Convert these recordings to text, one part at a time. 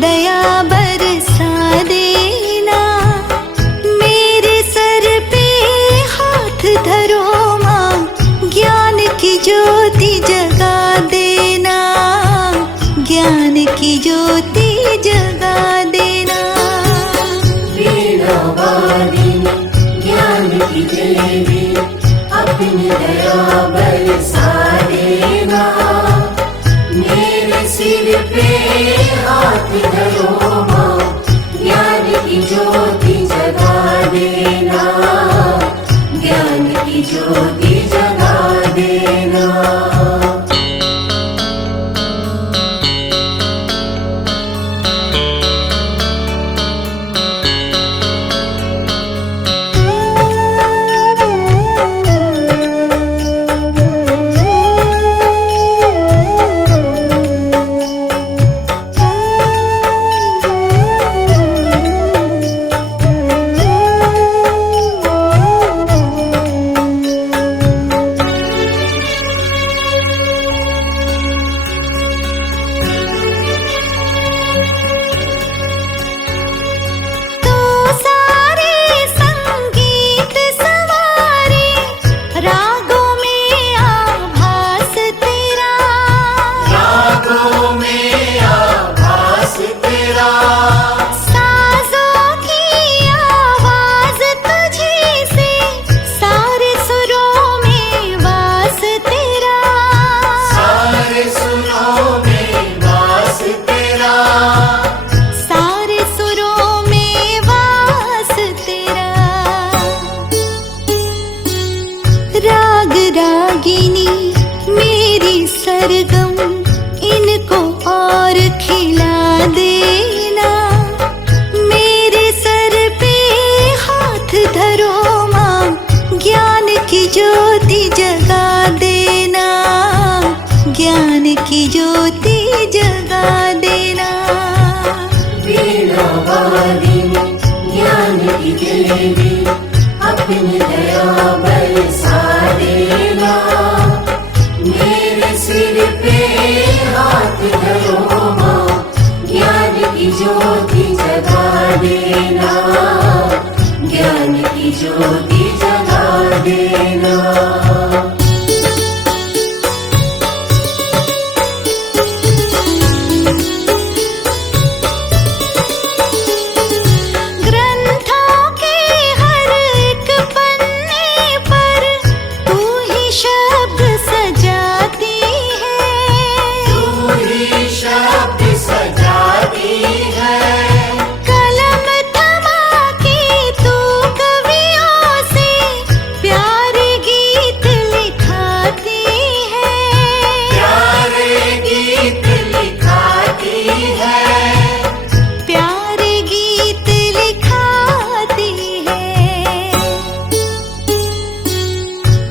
दया बरसा देना। मेरे सर पे हाथ धरो माँ, ज्ञान की ज्योति जगा देना, ज्ञान की ज्योति जगा देना। वीणा वादिनी ज्ञान की देवी, अपनी दया बरसा देना। मेरे सिर पे हाथ धरो माँ, ज्ञान की ज्योति जगा देना, ज्ञान की ज्योति जगा देना। राग रागिनी मेरी सरगम, इनको और खिला देना। मेरे सर पे हाथ धरो माँ, ज्ञान की ज्योति जगा देना, ज्ञान की ज्योति जगा देना। वीणा वादिनी ज्ञान की देवी, अपनी दया बरसा देना। मेरे सिर पे हाथ धरो माँ, ज्ञान की ज्योति जगा देना, ज्ञान की ज्योति जगा देना।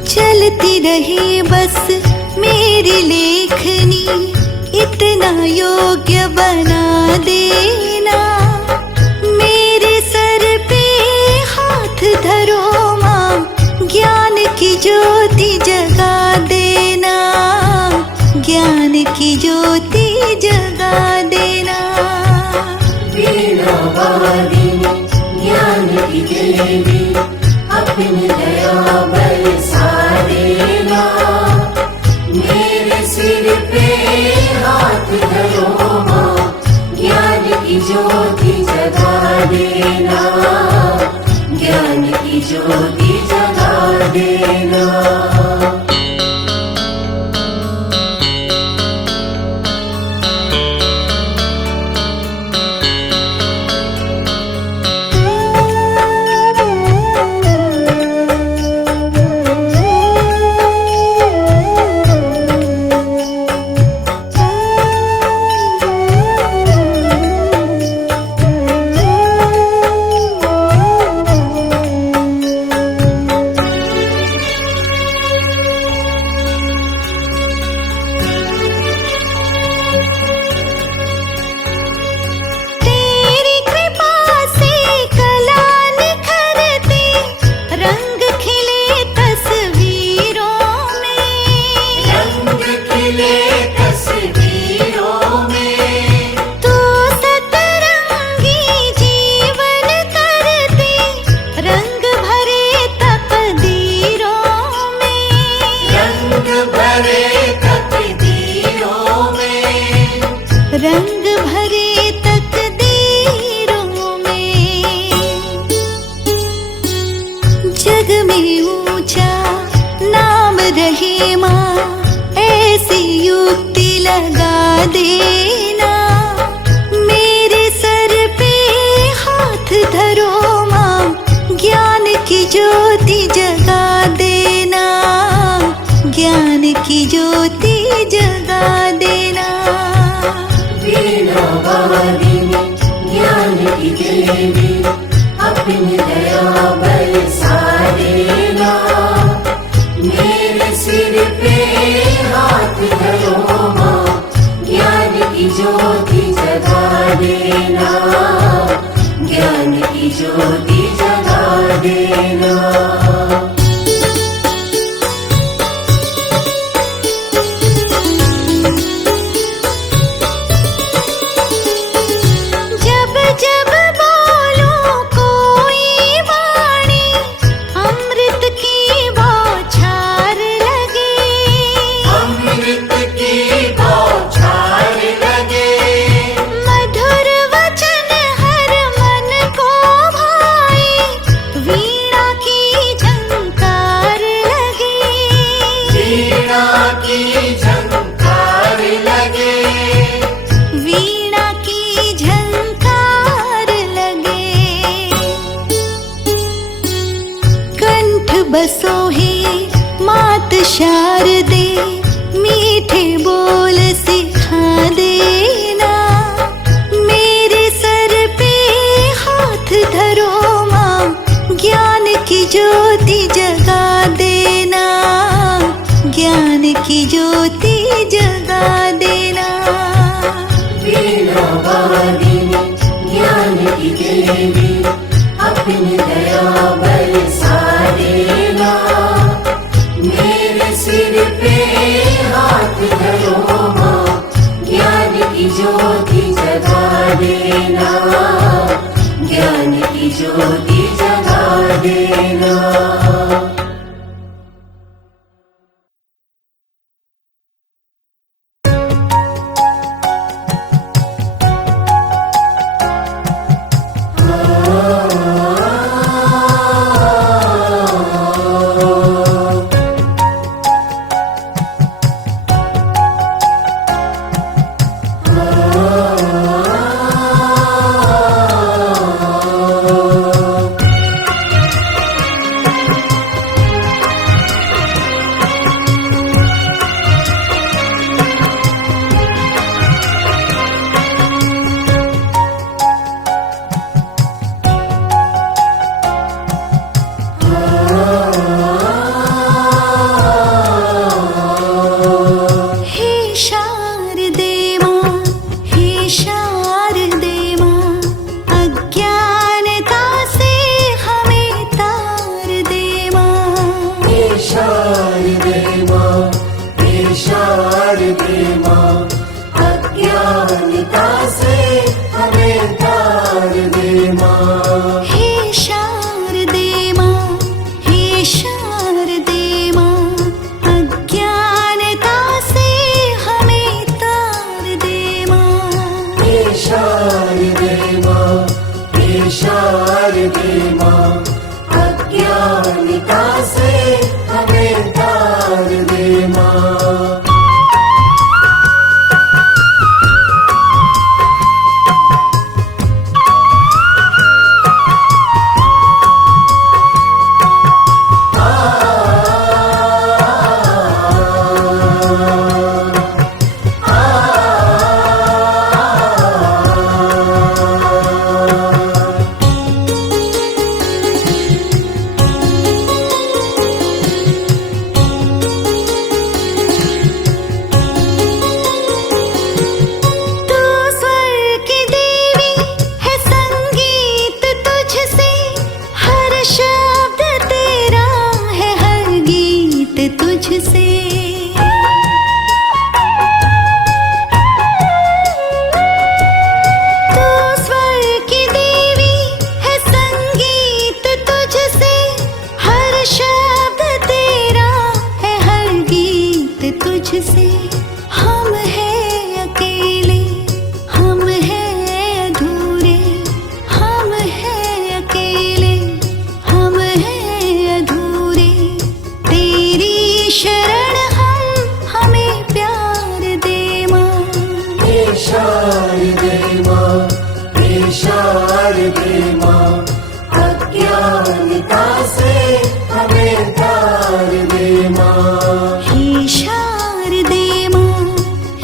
चलती रहे बस मेरी लेखनी, इतना योग्य बना देना। मेरे सर पे हाथ धरो माँ, ज्ञान की ज्योति जगा देना, ज्ञान की ज्योति जगा देना। वीणा वादिनी ज्ञान की देवी, अपनी दया बरसा देना। मेरे सिर पे हाथ धरो माँ, ज्ञान की ज्योति जगा देना, ज्ञान की ज्योति जगा देना। जग में ऊंचा नाम रहे माँ, ऐसी युक्ति लगा देना। मेरे सर पे हाथ धरो माँ, ज्ञान की ज्योति जगा देना, ज्ञान की ज्योति जगा देना। वीणा वादिनी ज्ञान की देवी, अपनी दया बरसा देना। मेरे सिर पे हाथ धरो माँ, ज्ञान की ज्योति जगा देना, ज्ञान की ज्योति जगा देना। जब जब बोलो कोई वाणी, अमृत की बौछार लगे, अमृत की बौछार लगे। मधुर वचन हर मन को भाए, वीणा की झंकार लगे, वीणा की झंकार लगे। वीणा की झंकार लगे। कंठ बसो है मात शारदे, मीठे बोल सिखा देना। मेरे सर पे हाथ धरो माँ, ज्ञान की ज्योति जगा देना, ज्ञान की ज्योति जगा देना। वीणा वादिनी ज्ञान की देवी, अपनी दया बरसा देना। मेरे सिर पे हाथ धरो माँ, ज्ञान की ज्योति जगा देना, ज्ञान की ज्योति जगा देना। अज्ञानिता से हमें तार दे माँ। से हमें तार दे माँ। हे शारदे माँ,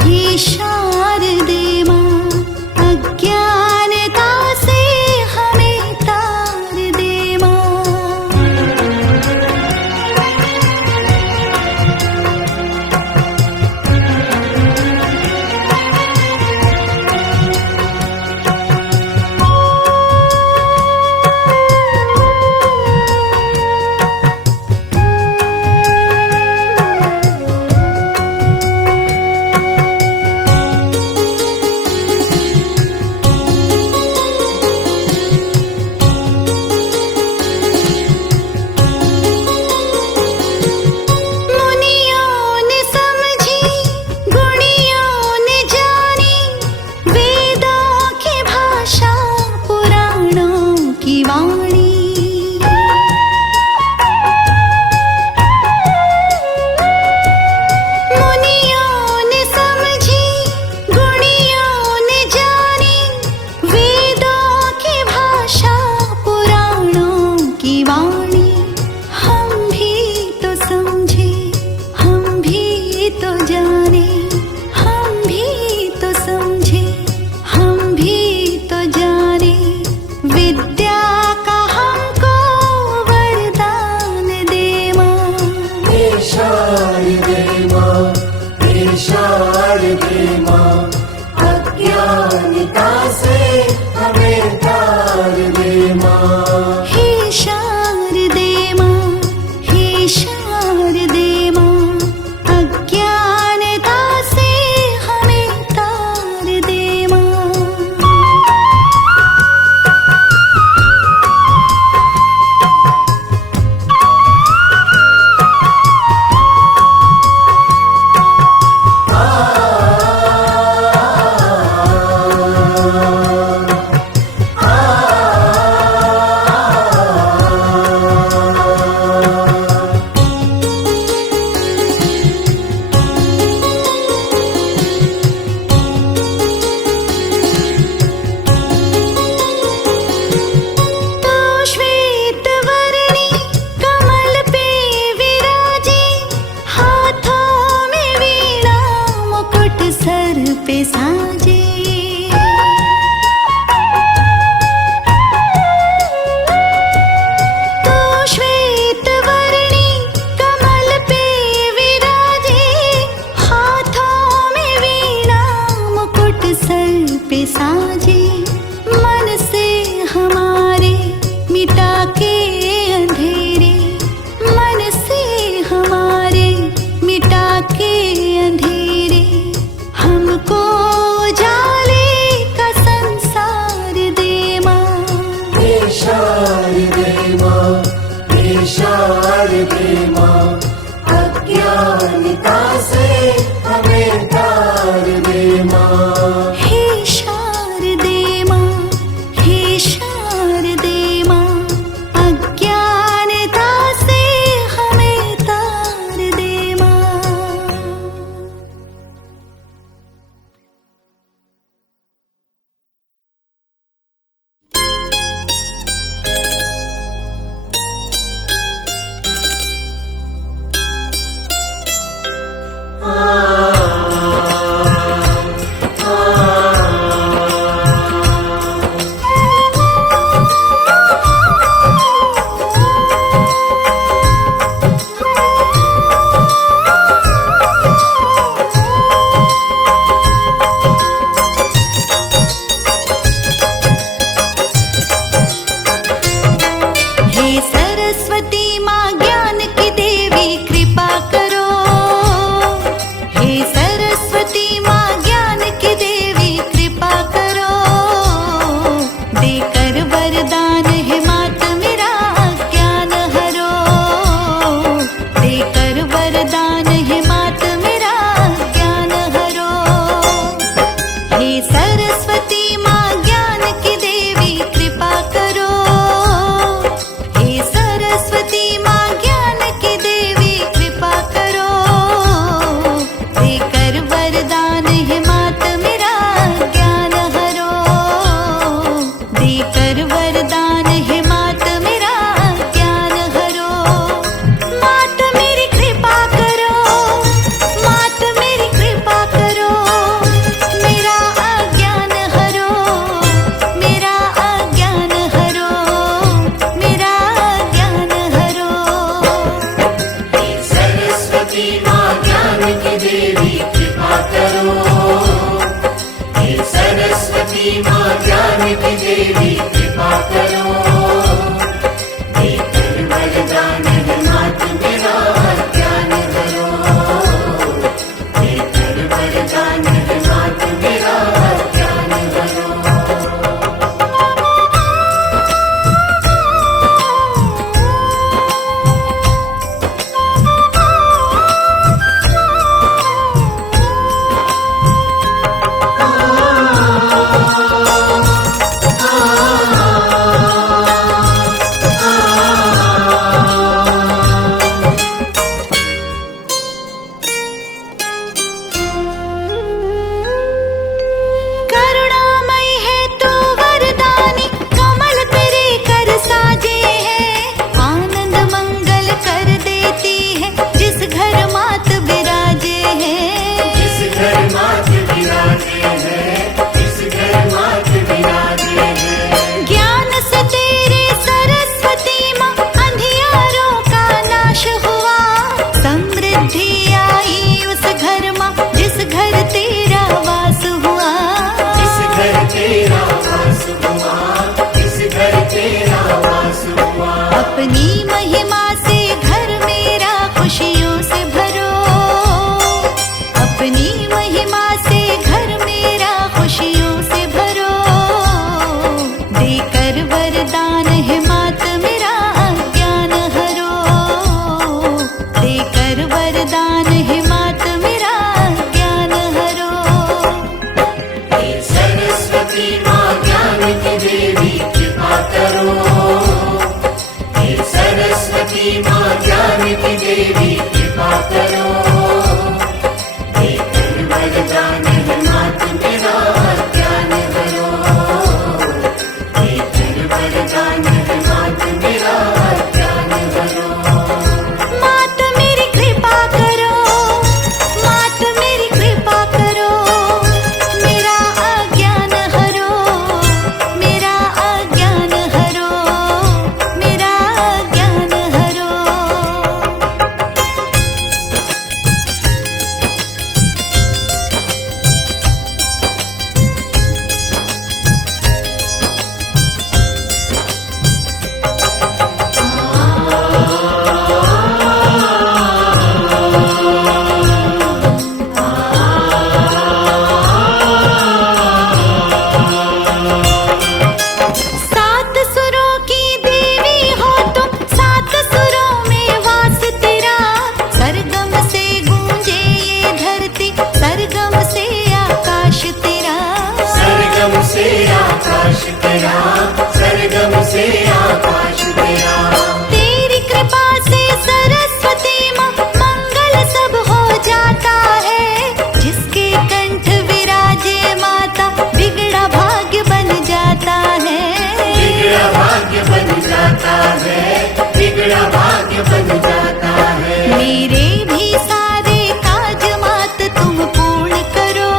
हे शारदे माँ, अज्ञानता से हमें तार दे माँ। मुनियों ने समझी, गुणियों ने जानी, वेदों की भाषा, पुराणों की वाणी। मुनियों ने समझी, गुणियों ने जानी, वेदों की भाषा, पुराणों की वाणी। हम भी तो समझे, हम भी तो जाने, हम भी तो समझे, हम भी तो जाने, विद्या का हमको वरदान दे माँ। हे शारदे माँ, हे शारदे माँ, अज्ञानता से हमें तार दे माँ। हे शारदे माँ, हे शारदे माँ, अज्ञानता से हमें तार दे माँ। तो श्वेत वर्णी कमल पे विराजे, हाथों में वीणा, मुकुट सर पे साजे। तो श्वेत वर्णी कमल पे विराजे, हाथों में वीणा, मुकुट सर पे साजे। मन से हमारे मिटा के अंधेरे, मन से हमारे मिटा के अंधेरे, हमको उजाले का संसार दे माँ। हे शारदे माँ, हे शारदे माँ, अज्ञानता से हमें तार दे माँ। हे शारदे माँ, हे शारदे माँ, अज्ञानता से हमें तार दे माँ। सरस्वती माँ सरस्वती माँ ज्ञान की देवी कृपा करो, देकर वरदान है मात मेरा ज्ञान भरो, देकर वरदान है मात मेरा ज्ञान भरो। मात मेरी कृपा करो, मात मेरी कृपा करो, मेरा अज्ञान हरो, मेरा अज्ञान हरो, मेरा अज्ञान हरो। सात सुरों की देवी हो तुम, सात सुरों में वास तेरा, सरगम से गूंजे ये धरती, सरगम से आकाश तेरा, सरगम से आकाश तेरा, सरगम से आकाश तेरा। तेरी कृपा से सरस्वती माँ मंगल सब हो जाता है, जिसके कंठ विराजे माता बिगड़ा भाग्य बन जाता है, बिगड़ा भाग्य बन जाता है, बिगड़ा भाग्य बन जाता है। मेरे भी सारे काज मात तुम पूर्ण करो,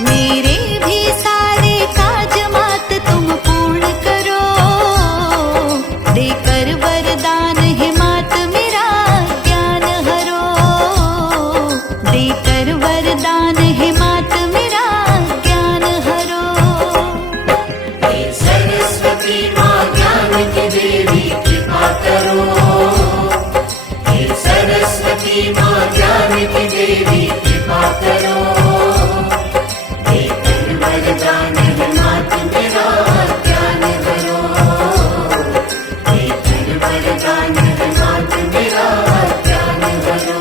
मेरे भी सारे काज मात तुम पूर्ण करो, देकर वरदान है मात मेरा ज्ञान हरो, देकर वरदान है मात मेरा ज्ञान हरो। हे सरस्वती माँ ज्ञान की देवी कृपा करो, हे सरस्वती माँ ज्ञान की देवी कृपा करो, देकर वरदान है मात मेरा ज्ञान भरो, देकर वरदान है मात मेरा ज्ञान भरो।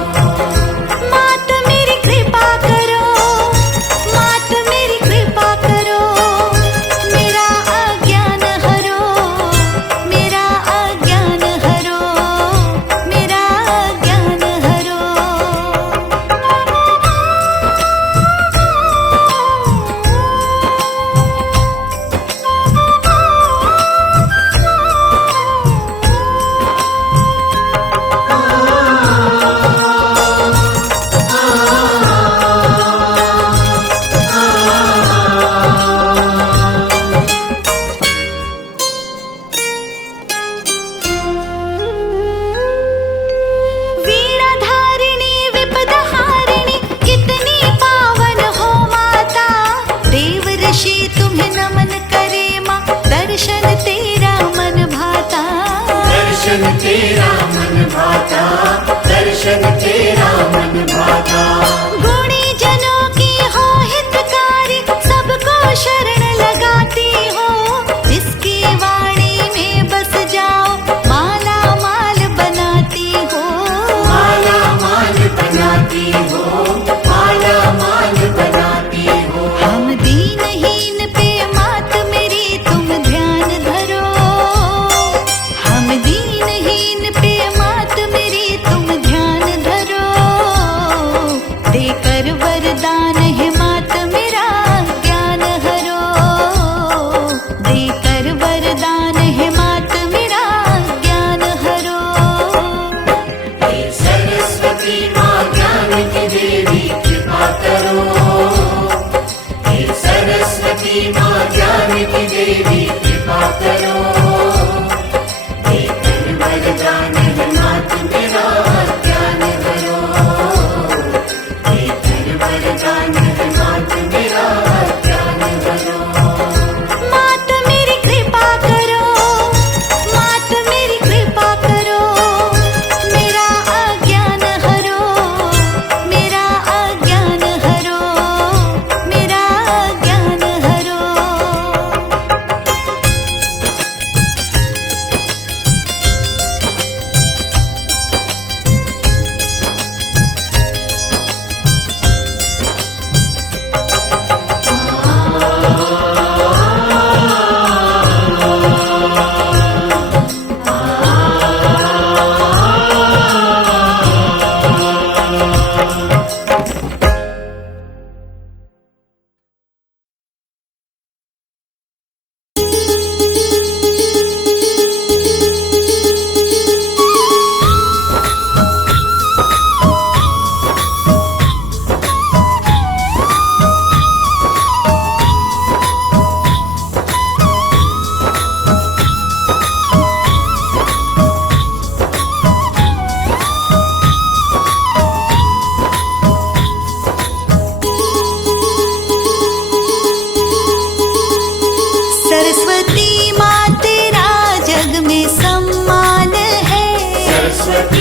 मात मेरी कृपा करो, मात मेरी कृपा करो, मेरा अज्ञान हरो, मेरा अज्ञान हरो, मेरा अज्ञान हरो। वीणा धारिणी विपदा हारिणी कितनी पावन हो माता, देव ऋषि तुम्हें नमन करे माँ, दर्शन तेरा मन भाता, दर्शन तेरा मन भाता, दर्शन तेरा मन भाता। गुणी जनों की हो हितकारी, सबको शरण लगाती हो, जिसकी वाणी में बस जाओ माला माल बनाती हो, माला माल बनाती हो, माला माल बनाती हो। हम दीनहीन पे मात मेरी तुम ध्यान धरो, हम दीनहीन पे मात मेरी तुम ध्यान धरो, देकर वरदान है मात मेरा ज्ञान हरो, देकर वरदान है मात मेरा ज्ञान हरो। हे सरस्वती माँ ज्ञान की देवी कृपा करो, हे सरस्वती माँ ज्ञान की देवी कृपा करो, देकर वरदान है मात मेरा ज्ञान भरो, देकर वरदान है मात मेरा ज्ञान भरो। मात मेरी कृपा करो, मात मेरी कृपा करो, मेरा अज्ञान हरो, मेरा अज्ञान हरो, मेरा अज्ञान हरो।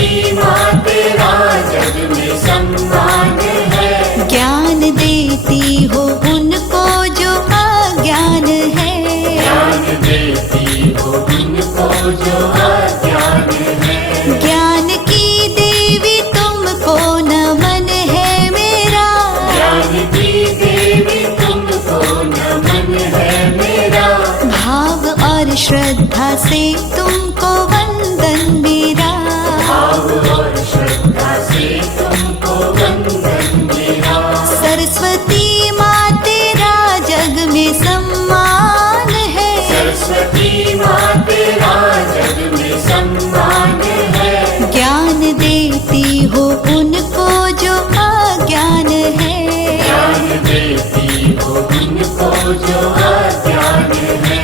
सरस्वती माँ तेरा जग में सम्मान है। ज्ञान देती हो उनको जो अज्ञान है। ज्ञान देती हो उनको जो अज्ञान है। ज्ञान की देवी तुमको नमन है मेरा। ज्ञान की देवी तुमको नमन है मेरा। भाव और श्रद्धा से तुमको वंदन मेरा। भाव और श्रद्धा से तुमको वंदन मेरा। सरस्वती माँ तेरा जग में सम्मान है। सरस्वती माँ तेरा जग में सम्मान है। ज्ञान देती हो उनको जो अज्ञान है। ज्ञान देती हो उनको जो अज्ञान है।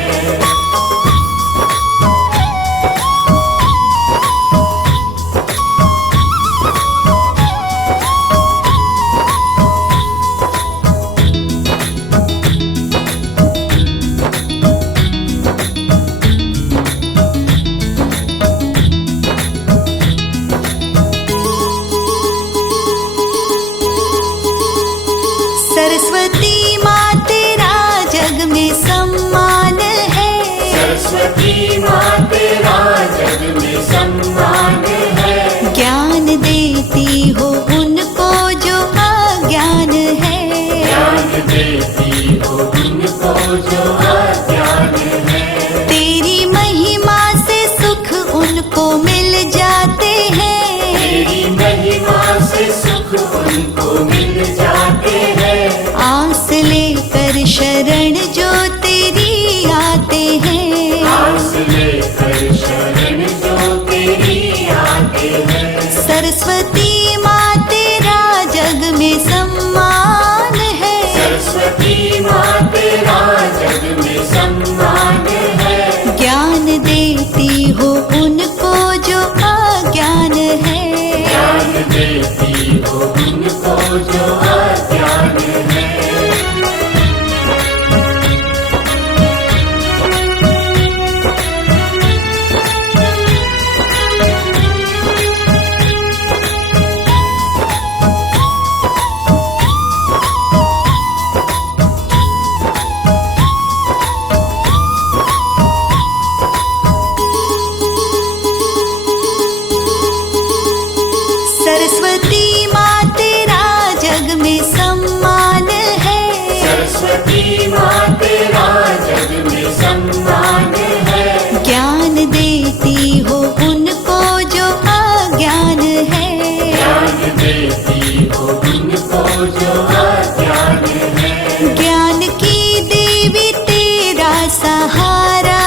सरस्वती माँ तेरा जग में सम्मान है। सरस्वती माँ तेरा जग में सम्मान है। ज्ञान देती हो उनको जो अज्ञान है। ज्ञान देती हो उनको जो अज्ञान है। तेरी महिमा से सुख उनको मिल जाते हैं। तेरी महिमा से सुख उनको मिल जाते हैं। आस लेकर शरण जो तेरी आते हैं। आस लेकर शरण जो तेरी आते हैं। सरस्वती माँ तेरा जग में सम्मान है। सरस्वती माँ तेरा जग में सम्मान है। ज्ञान देती हो उनको जो अज्ञान है। ज्ञान देती हो उनको जो अज्ञान है। सरस्वती माँ तेरा जग में सम्मान है। सरस्वती माँ तेरा जग में सम्मान है। ज्ञान देती हो उनको जो अज्ञान है। ज्ञान देती हो उनको जो अज्ञान है। ज्ञान की देवी तेरा सहारा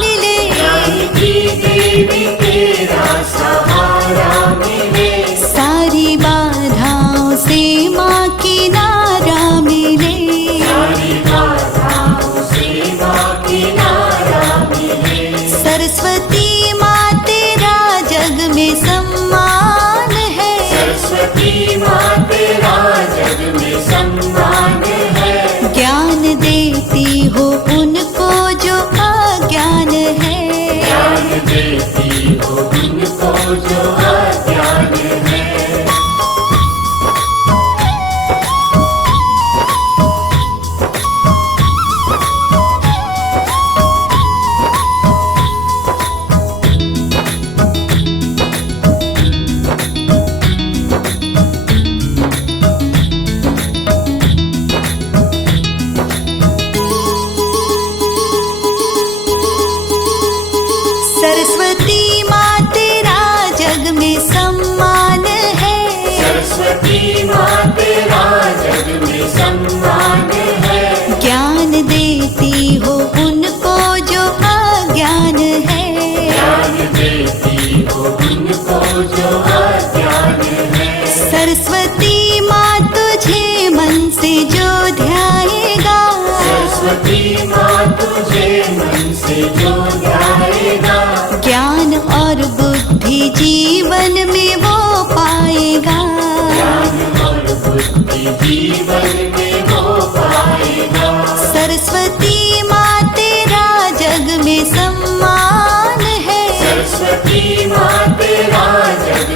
मिले। ज्ञान की देवी तेरा सहारा मिले। सारी बाधाओं से माँ किनारा मिले। सारी बाधाओं से माँ किनारा मिले। सरस्वती माँ तेरा जग में सम्मान है। सरस्वती माँ तेरा जग में सम्मान है। ज्ञान देती हो उनको जो अज्ञान है। ज्ञान देती हो उनको जो अज्ञान है। ज्ञान की देवी तेरा सहारा मिले। सारी बाधाओं से माँ किनारा मिले। सारी बाधाओं से माँ किनारा मिले। सरस्वती माँ तेरा जग में सम्मान है। सरस्वती माँ तेरा जग में सम्मान है। ज्ञान देती हो उनको जो अज्ञान है। ज्ञान देती हो उनको जो अज्ञान है। सरस्वती माँ तेरा जग में सम्मान है। सरस्वती माँ तेरा जग में सम्मान है। ज्ञान देती हो उनको जो अज्ञान है। ज्ञान देती हो उनको जो अज्ञान है। सरस्वती माँ तुझे मन से जो ध्याएगा। सरस्वती माँ तुझे मन से जो ध्याएगा। ज्ञान और बुद्धि जीवन में वो पाएगा। ज्ञान और बुद्धि जीवन में वो पाएगा। सरस्वती माँ तेरा जग में सम्मान है। सरस्वती माँ तेरा जग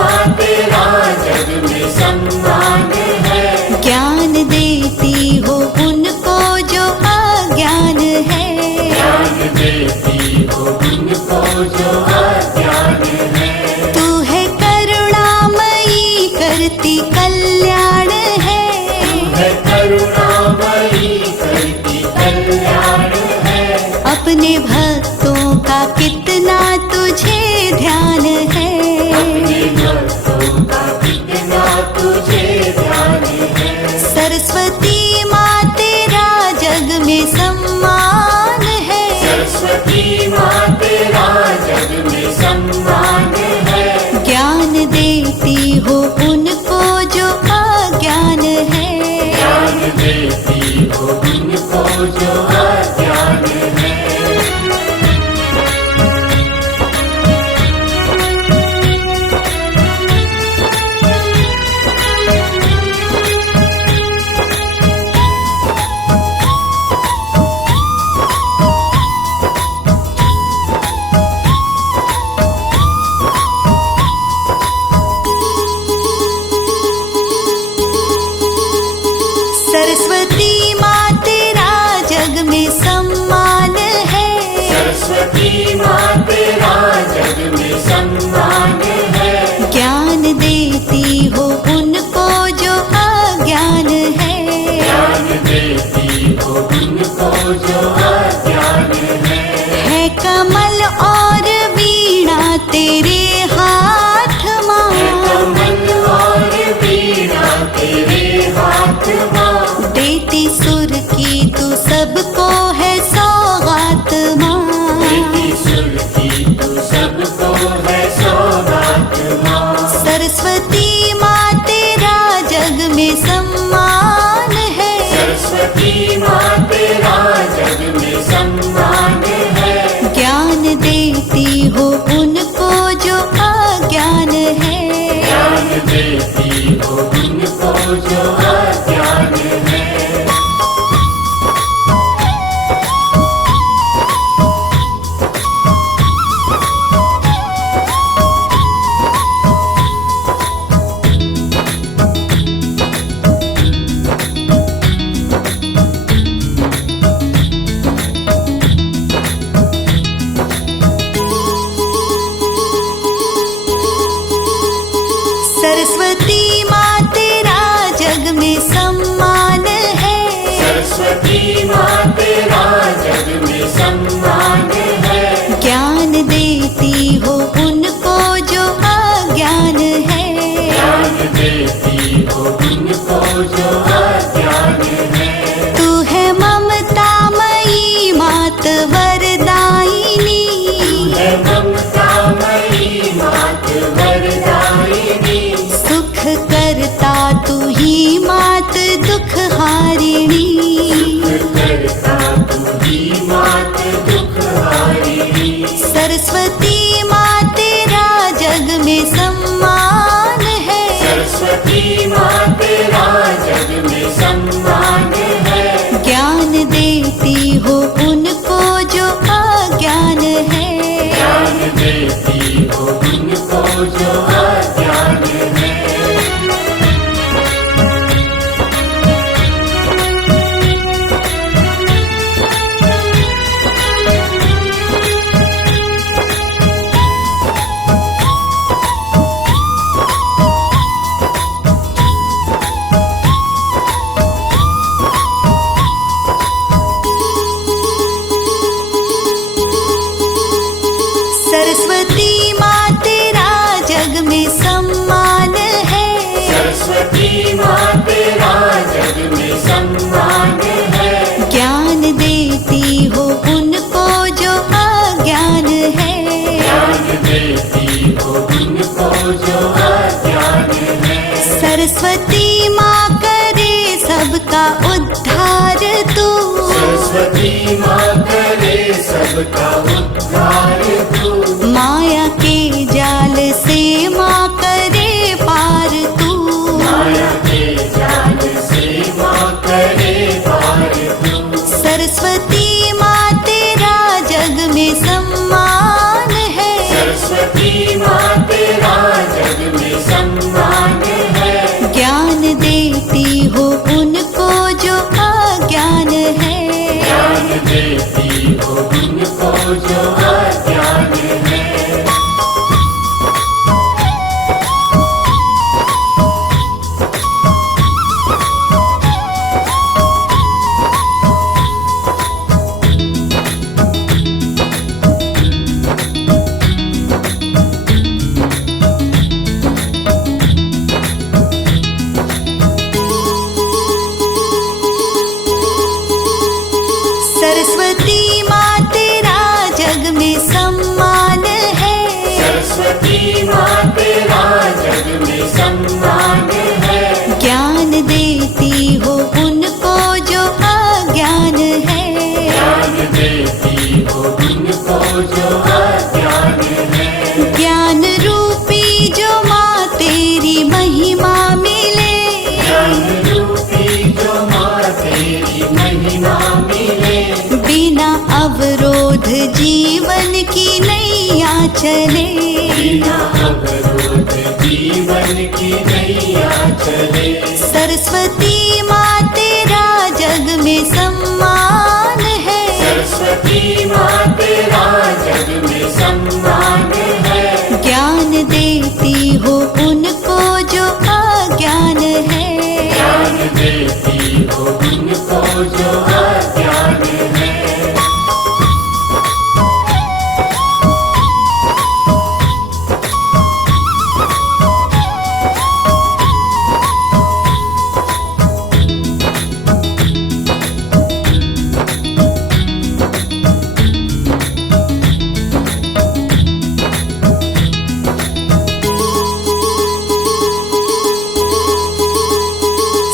माँ तेरा जग में सम्मान है। ज्ञान देती हो उनको जो अज्ञान है। ज्ञान देती हो उनको जो अज्ञान है। तू है करुणामयी करती कल्याण है। है करुणामयी करती कल्याण है। अपने भक्तों का कितना तुझे ध्यान है। अपने भक्तों का कितना तुझे ध्यान है। सरस्वती माँ तेरा जग में सम्मान है। सरस्वती माँ तेरा जग में सम्मान है। ज्ञान देती हो उनको जो अज्ञान है। ज्ञान देती हो उनको जो अज्ञान है। सरस्वती माँ तेरा जग में सम्मान है। सरस्वती माँ तेरा जग में सम्मान है। ज्ञान देती हो उनको जो अज्ञान है। ज्ञान देती हो उनको जो अज्ञान है। कमल और वीणा तेरे हाथ माँ। कमल और वीणा तेरे हाथ माँ। देती सुर की तू सबको है सौगात माँ। देती सुर की तू सबको है सौगात माँ। सरस्वती माँ तेरा जग में सम्मान है। सरस्वती माँ तेरा जग में सम्मान है। ज्ञान देती हो उनको जो अज्ञान है। ज्ञान देती हो उनको जो अज्ञान है। सरस्वती माँ तेरा जग में सम्मान है। सरस्वती माँ तेरा जग में सम्मान है। ज्ञान देती हो उनको जो अज्ञान है। ज्ञान देती हो उनको जो अज्ञान है। तू है ममतामयी मात वरदायिनी। है ममतामयी मात वरदायिनी। सुख करता तू ही मात दुख हारिणी। करता तू ही मात दुख हारिणी। सरस्वती माँ तेरा जग में सम्मान है। सरस्वती माँ तेरा जग में सम्मान है। ज्ञान देती हो उनको जो अज्ञान है। ज्ञान देती हो उनको जो अज्ञान है। सरस्वती माँ तेरा जग में सम्मान है। सरस्वती माँ तेरा जग में सम्मान है। ज्ञान देती हो उनको जो अज्ञान है। ज्ञान देती हो उनको जो अज्ञान है। सरस्वती माँ करे सबका उद्धार तू। सरस्वती माँ करे सबका उद्धार तू। माया के जाल से माँ करे पार तू। माया के जाल से माँ करे पार तू। सरस्वती माँ तेरा जग में सम्मान है। सरस्वती माँ तेरा जग में जीवन की नैया चले, बिना अवरोध जीवन की नैया चले। सरस्वती माँ तेरा जग में सम्मान है, सरस्वती माँ तेरा जग में सम्मान है। ज्ञान देती हो उनको जो अज्ञान है, ज्ञान देती हो उनको जो अज्ञान है।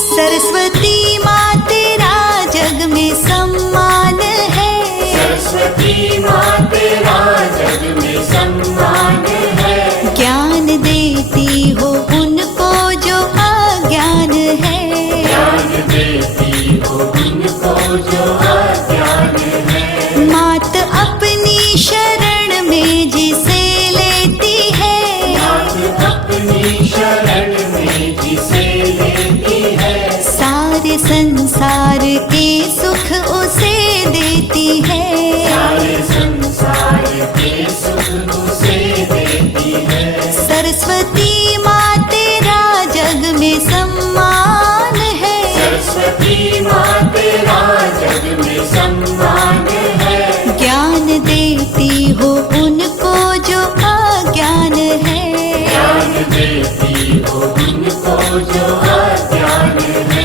सरस्वती माँ तेरा जग में सम्मान है, सरस्वती माँ तेरा जग में सम्मान है। ज्ञान देती हो उनको जो अज्ञान है, ज्ञान देती हो उनको जो अज्ञान है। मात अपनी शरण में जिसे लेती है, मात अपनी शरण में जिसे लेती है। सारे संसार के सुख उसे देती है, सारे संसार के सुख उसे देती है। सरस्वती माँ तेरा जग में सम्मान है, सरस्वती माँ तेरा जग में सम्मान है। ज्ञान देती हो उनको जो अज्ञान है, ज्ञान देती हो उनको जो अज्ञान है।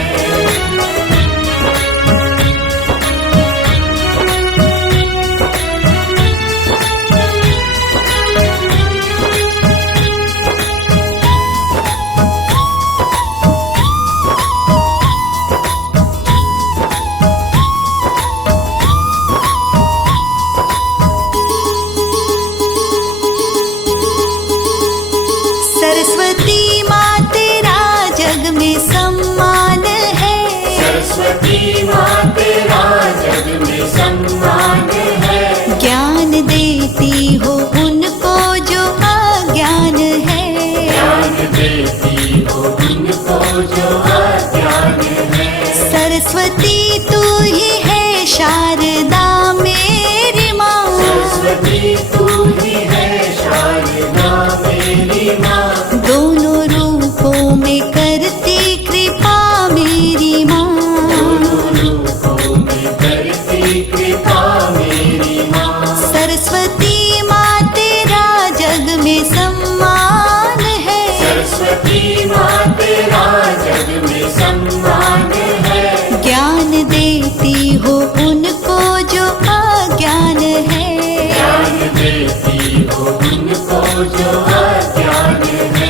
सरस्वती माँ तेरा जग में सम्मान है, सरस्वती माँ तेरा जग में सम्मान है। ज्ञान देती हो उनको जो अज्ञान है, ज्ञान देती हो उनको जो अज्ञान है। सरस्वती तू ही है शारदा मेरी माँ, सरस्वती तू ही है शारदा मेरी माँ। दोनों रूपों में करती कृपा मेरी माँ, दोनों रूपों में करती कृपा मेरी माँ। सरस्वती माँ तेरा जग में सम्मान है, सरस्वती माँ तेरा जग में सम्मान है। ज्ञान देती हो उनको जो अज्ञान है, ज्ञान देती हो उनको जो अज्ञान है।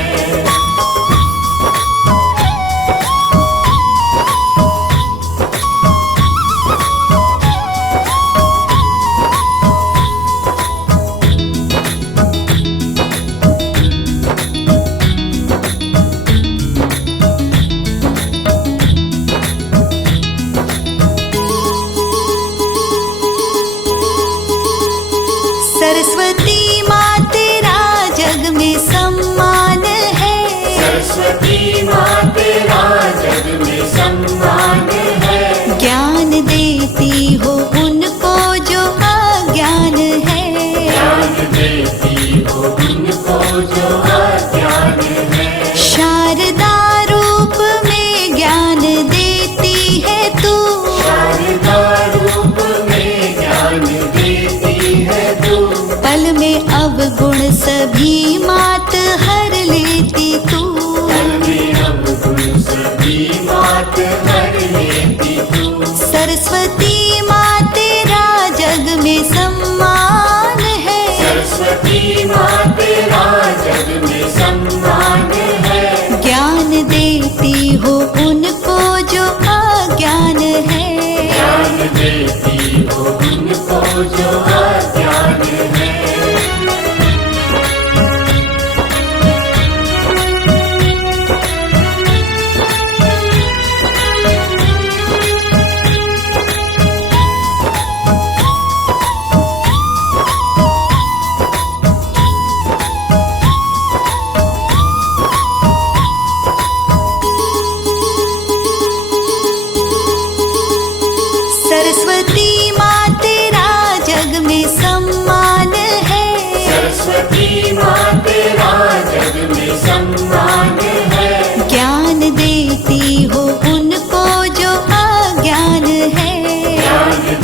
सरस्वती माँ तेरा जग में सम्मान है, सरस्वती माँ तेरा जग में सम्मान है। ज्ञान देती हो उनको जो अज्ञान है, ज्ञान देती हो उनको जो अज्ञान है। शारदा रूप में ज्ञान देती है तू, शारदा रूप में ज्ञान देती है तू। पल में अवगुण सभी मात हर लेती तू, पल में अवगुण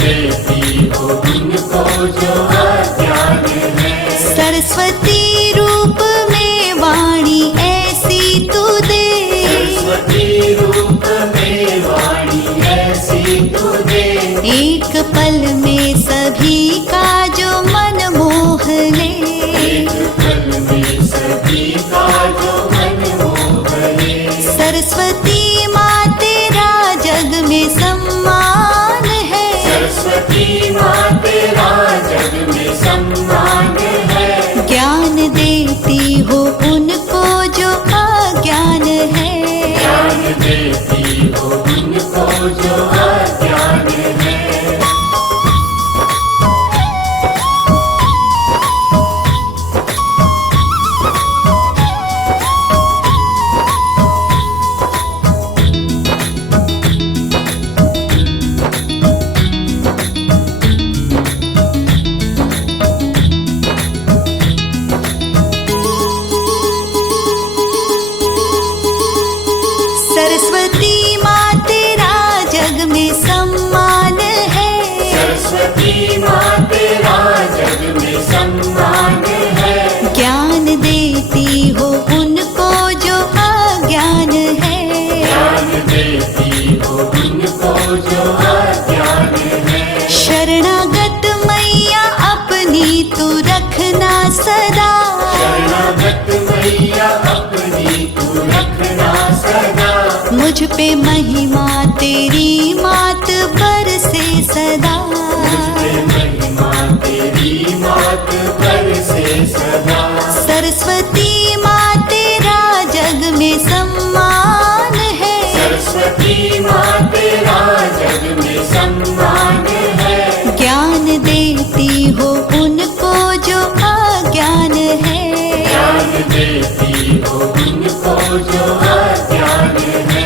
देती हो उनको जो अज्ञान है। सरस्वती रूप में वाणी ऐसी तू दे, सरस्वती रूप में वाणी ऐसी तू दे, एक पल में सभी का जो मन मोह ले, एक पल में सभी का जो मन मोह ले। सरस्वती माँ तेरा जग में सम्मान है, सरस्वती माँ तेरा जग में सम्मान है। ज्ञान देती हो उनको जो अज्ञान है, ज्ञान देती हो उनको जो अज्ञान है। सरस्वती माँ तेरा जग में सम्मान है, सरस्वती माँ तेरा जग में सम्मान है। ज्ञान देती हो उनको जो अज्ञान है, ज्ञान देती हो उनको जो अज्ञान है। शरणागत मैया अपनी तू रखना सदा, शरणागत मैया अपनी तू रखना सदा, मुझ पे महिमा तेरी मात बरसे सदा, मुझपे महिमा तेरी मात बरसे सदा। सरस्वती माँ तेरा जग में सम्मान है, सरस्वती माँ तेरा जग में सम्मान है। ज्ञान देती हो उनको जो अज्ञान है, ज्ञान देती हो उनको जो अज्ञान है।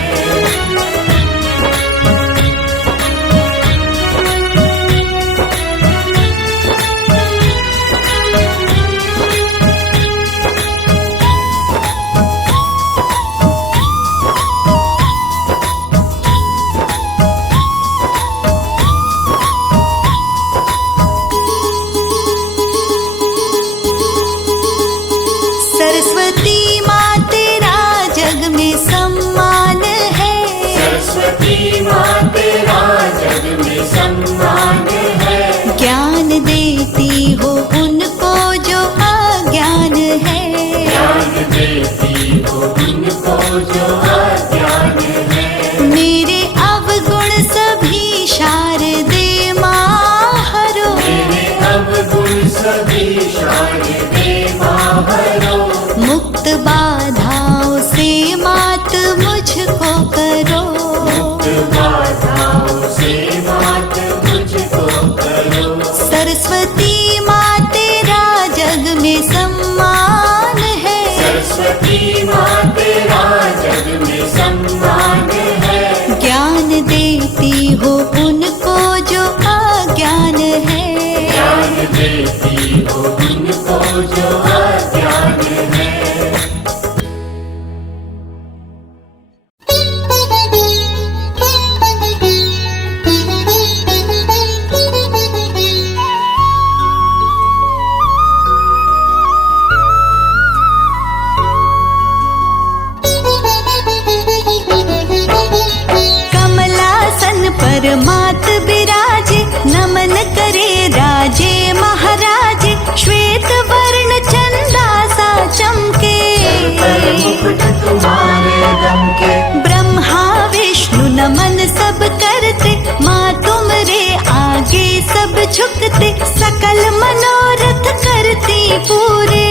सरस्वती माँ तेरा जग में सम्मान है, सरस्वती माँ तेरा जग में सम्मान है। ज्ञान देती हो उनको जो अज्ञान है, ज्ञान देती हो उनको जो अज्ञान है। मेरे अवगुण सभी शारदे माँ हरो, मेरे अवगुण सभी शारदे माँ हरो, मुक्त बाधाओं से मात मुझको करो, मुक्त बाधाओं से मात मुझको करो। सरस्वती माँ तेरा जग में सम्मान है, सरस्वती माँ तेरा जग में सम्मान है। ज्ञान देती हो उनको जो अज्ञान है, ज्ञान देती हो उनको जो अज्ञान है। कमलासन पर मात विराजे, नमन करे राजे महाराजे, श्वेत वर्ण चंदा सा चमके, मुकुट तुम्हारे दम के, ब्रह्मा विष्णु नमन सब करते, माँ तुमरे आगे सब झुकते, सकल मनोरथ करती पूरे,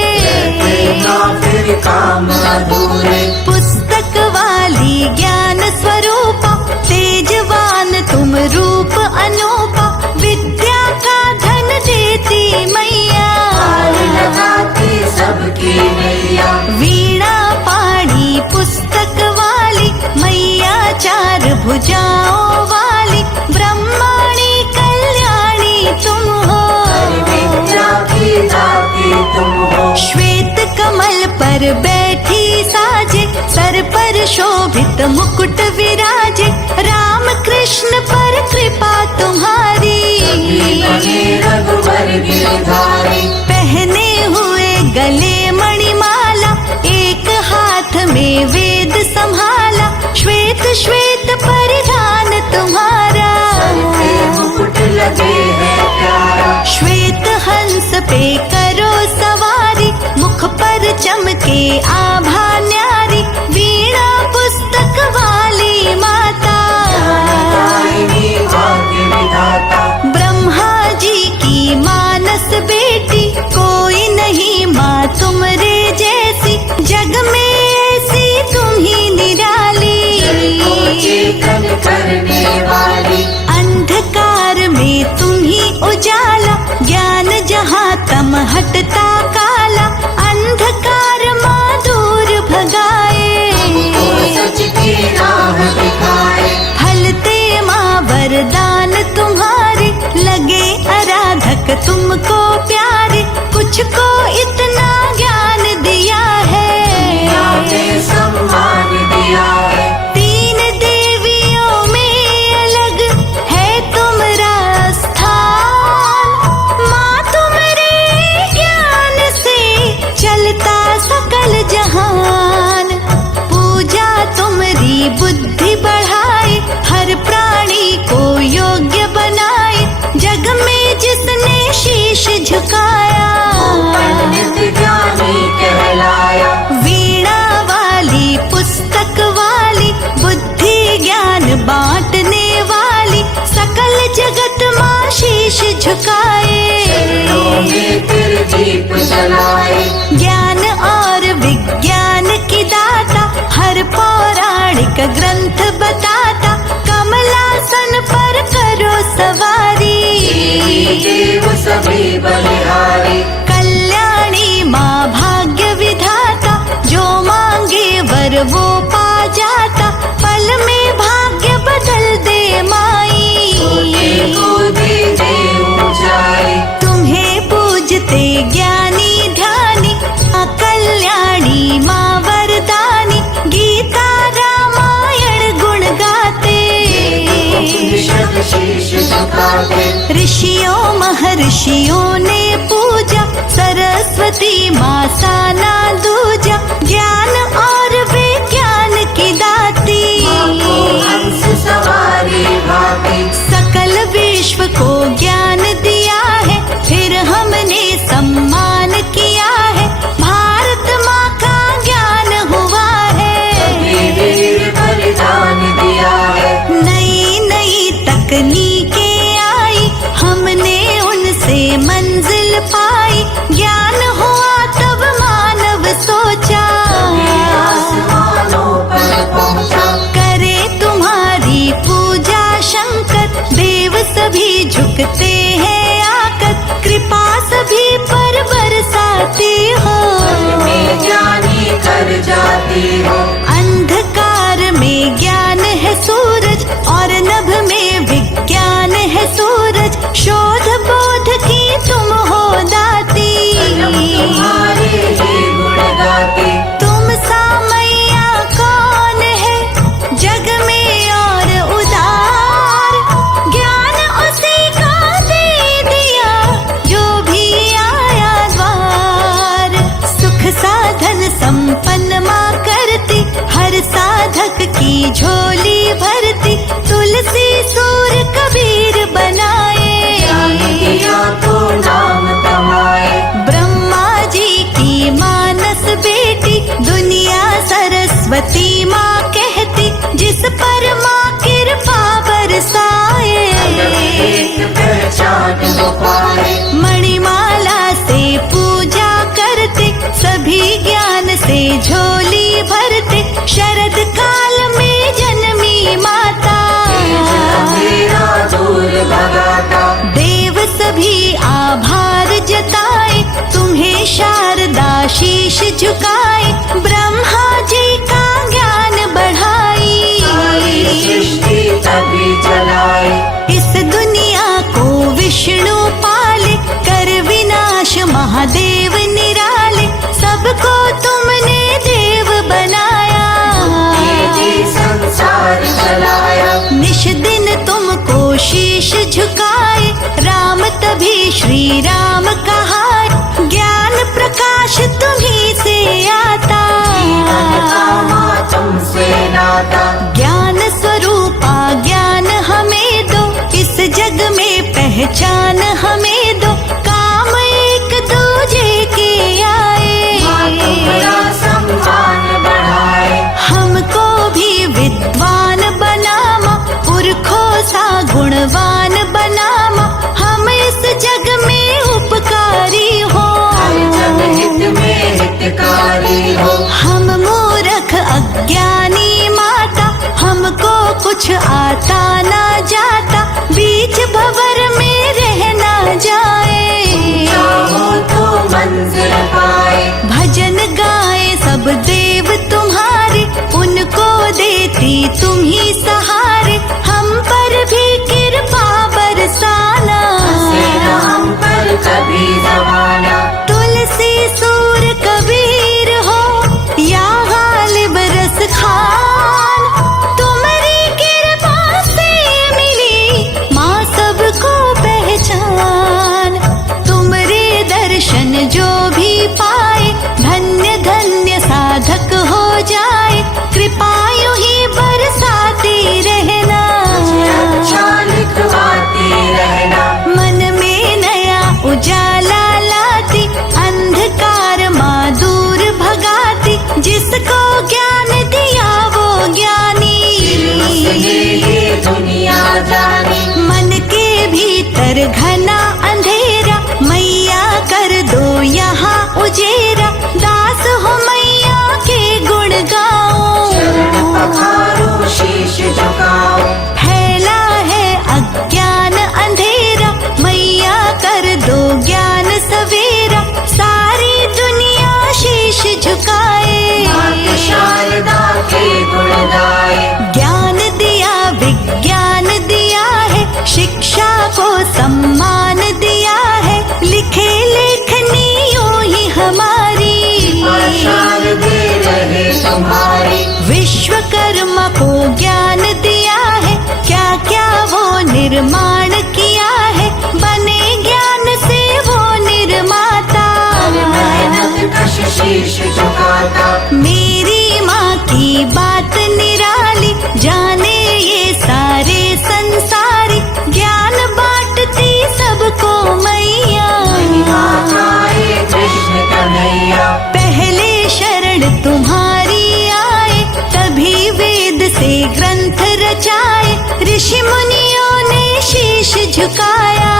ना फिर काम अधूरे। पुस्तक वाली ज्ञान स्वरूपा, तेजवान तुम रूप अनूपा, विद्या का धन देती मैया, लगाती सबकी नैया, वीणा पाणी पुस्तक वाली मैया, चार भुजाओं वाली ब्रह्माणी कल्याणी तुम हो, विद्या की दाती तुम हो। श्वेत कमल पर बैठी साजे, सर पर शोभित मुकुट विराजे, राम कृष्ण पर कृपा तुम्हारी, आभा न्यारी, वीणा पुस्तक वाली माता। ज्ञानदायिनी भाग्य विधाता, ब्रह्मा जी की मानस बेटी, कोई नहीं माँ तुमरे जैसी, जग में ऐसी तुम ही निराली। चेतन करने वाली, अंधकार में तुम ही उजाला, ज्ञान जहाँ तम हटता काला, अंधकार माँ दूर भगाए। सच की राह दिखाए, फलते माँ वरदान तुम्हारे, लगे आराधक तुमको प्यारे, कुछ को इतना ज्ञान दिया है। आपने सम्मान दिया है, तीन देवियों में अलग है तुम्हारा स्थान, माँ तुम्हारे ज्ञान से चलता सकल जहान। पूजा तुम्हारी बुद्धि बढ़ाए, हर प्राणी को योग्य बनाए, जग में जिसने शीश झुकाया। पंडित ज्ञानी कहलाया। वीणा वाली, पुस्तक वाली, बुद्धि ज्ञान बांटने वाली, सकल जगत माँ शीश झुकाए। चरणों में तेरे दीप जलाए, ज्ञान और विज्ञान की दाता, हर पौराणिक ग्रंथ बताता, कमलासन पर करो सवारी। देव सभी बलिहारी, कल्याणी माँ भाग्य विधाता, जो मांगे वर वो पा जाता, पल में भाग्य बदल दे माई। को दे दे ऊंचाई, तुम्हें पूजते ज्ञानी ध्यानी, माँ कल्याणी माँ वरदानी, गीता रामायण गुण गाते। उपनिषद शीश झुकाते, ऋषियों महर्षियों ने पूजा, सरस्वती माँ साना दूजा, ज्ञान और विज्ञान की दाती। हंस सवारी भाती, सकल विश्व को ज्ञान दिया है, फिर हमने सम्मान किया है, भारत माँ का ज्ञान हुआ है। वीर बलिदान दिया है, नई नई तकनीकें आई, हमने उनसे मंजिल पाई, ज्ञान हुआ तब मानव सोचा, आसमानों पर पहुंचा। करे तुम्हारी पूजा शंकर, देव सभी झुकते हैं आकर, कृपा सभी पर बरसाते हो। में ज्ञानी कर जाती हो, अंधकार में ज्ञान है सूरज, और नभ में विज्ञान है सूरज, शोध बोध की तुम हो दाती। तुम्हारे ही गुण गाते, तुम सा मैया कौन है जग में और उदार, ज्ञान उसी को दे दिया जो भी आया द्वार। सुख साधन संपन्न माँ करती, हर साधक की झोली भरती, तुलसी सूर कबीर बनाए। दिया तो नाम कमाए, ब्रह्मा जी की मानस बेटी, दुनिया सरस्वती माँ कहती, जिस पर माँ कृपा बरसाए। एक पहचान हो पाए, मणिमाला से पूजा करते, सभी ज्ञान से झोली भरते, शरद काल में जन्मी माता। मेरा दूर भगाता, देव सभी आभार जताए, तुम्हें शारदा शीश झुकाए, ब्रह्मा जी का ज्ञान बढ़ाई। सृष्टि तभी चलाए, इस दुनिया को विष्णु पाले, कर विनाश महादेव निराले, सबको तुमने देव बनाया। ये संसार चलाया, निश दिन तुमको शीश झुकाए, राम तभी श्री राम कहा, ज्ञान प्रकाश अज्ञानी माता, हमको कुछ आता ना जाता, बीच भंवर में रह ना जाए। चाहो तो मंजिल पाए, भजन गाए सब देव तुम्हारे, उनको देती तुम ही सहारे, हम पर भी कृपा बरसाना। तेरा हम पर कभी जमाना, तुलसी सूर कबीर हो या गालिब रस खान, तुम्हारी कृपा से मिली माँ सबको पहचान। तुमरे दर्शन जो भी पाए, धन्य धन्य साधक हो जाए, कृपा यूं ही बरसाती रहना। अच्छा लिखवाती रहना, मन में नया उजाला लाती, अंधकार माँ दूर भगाती, जिसको ज्ञान दिया वो ज्ञानी। ये दुनिया जाने, मन के भीतर घना अंधेरा, मैया कर दो यहाँ उजेरा, दास हो मैया के गुण गाओ। चरण पखारो शीश झुकाओ, फैला है अज्ञान अंधेरा, मैया कर दो ज्ञान सवेरा, सारी दुनिया शीश झुकाए। मात शारदा के गुण गाए, ज्ञान दिया विज्ञान दिया है, शिक्षा को सम्मान दिया है, लिखे लेखनी यूं ही हमारी। शारदे रहे तुम्हारी, विश्वकर्मा को ज्ञान दिया है, क्या क्या वो निर्माण किया है, बने ज्ञान से वो निर्माता। मेहनत कश शीश झुकाता, मेरी माँ की बात निराली, जाने ये सारे संसारी, ज्ञान बांटती सबको मैया। आए कृष्ण कन्हैया, पहले शरण तुम्हारी आए, तभी वेद से ग्रंथ रचाए, ऋषि मुनियों ने शीश झुकाया।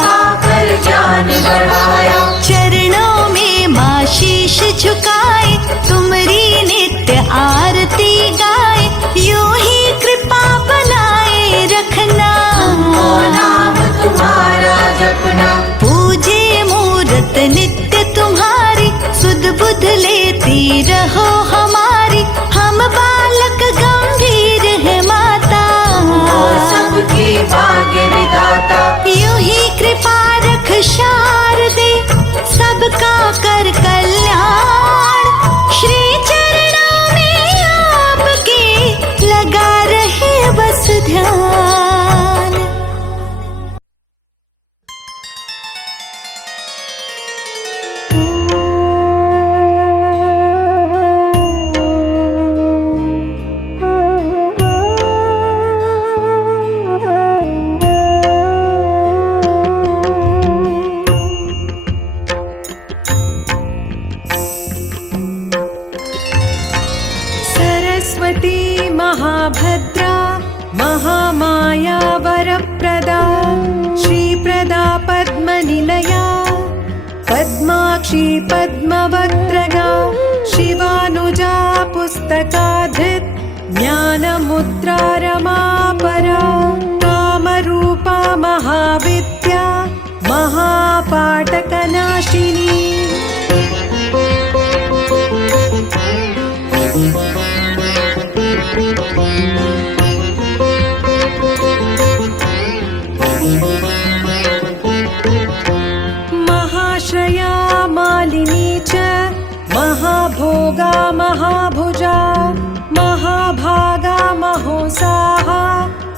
पाकर जान बढ़ाया, चरणों में माँ शीश झुकाए, तुमरी नित्य आरती गाए, यूं ही कृपा बनाए रखना। नाम तुम्हारा जपना, पूजे मूरत नित्य तुम्हारी, सुध बुध लेती रहो हमारी, हम बालक गंभीर है माता। सबकी भाग्य विधाता, यूं ही कृपा रख शारदे, सबका कर कल्याण, श्री चरणों में आपके लगा रहे बस ध्यान। सरस्वती महाभद्रा, महामाया वरप्रदा, श्रीप्रदा पद्मनिलया, पद्माक्षी पद्मवक्त्रगा, शिवानुजा पुस्तकाधृत्, ज्ञानमुद्रा रमापरा, कामरूपा महाविद्या, महापाटकनाशिनी। महाश्रया मालिनी च, महाभोगा महाभुजा, महाभागा महोत्साहा,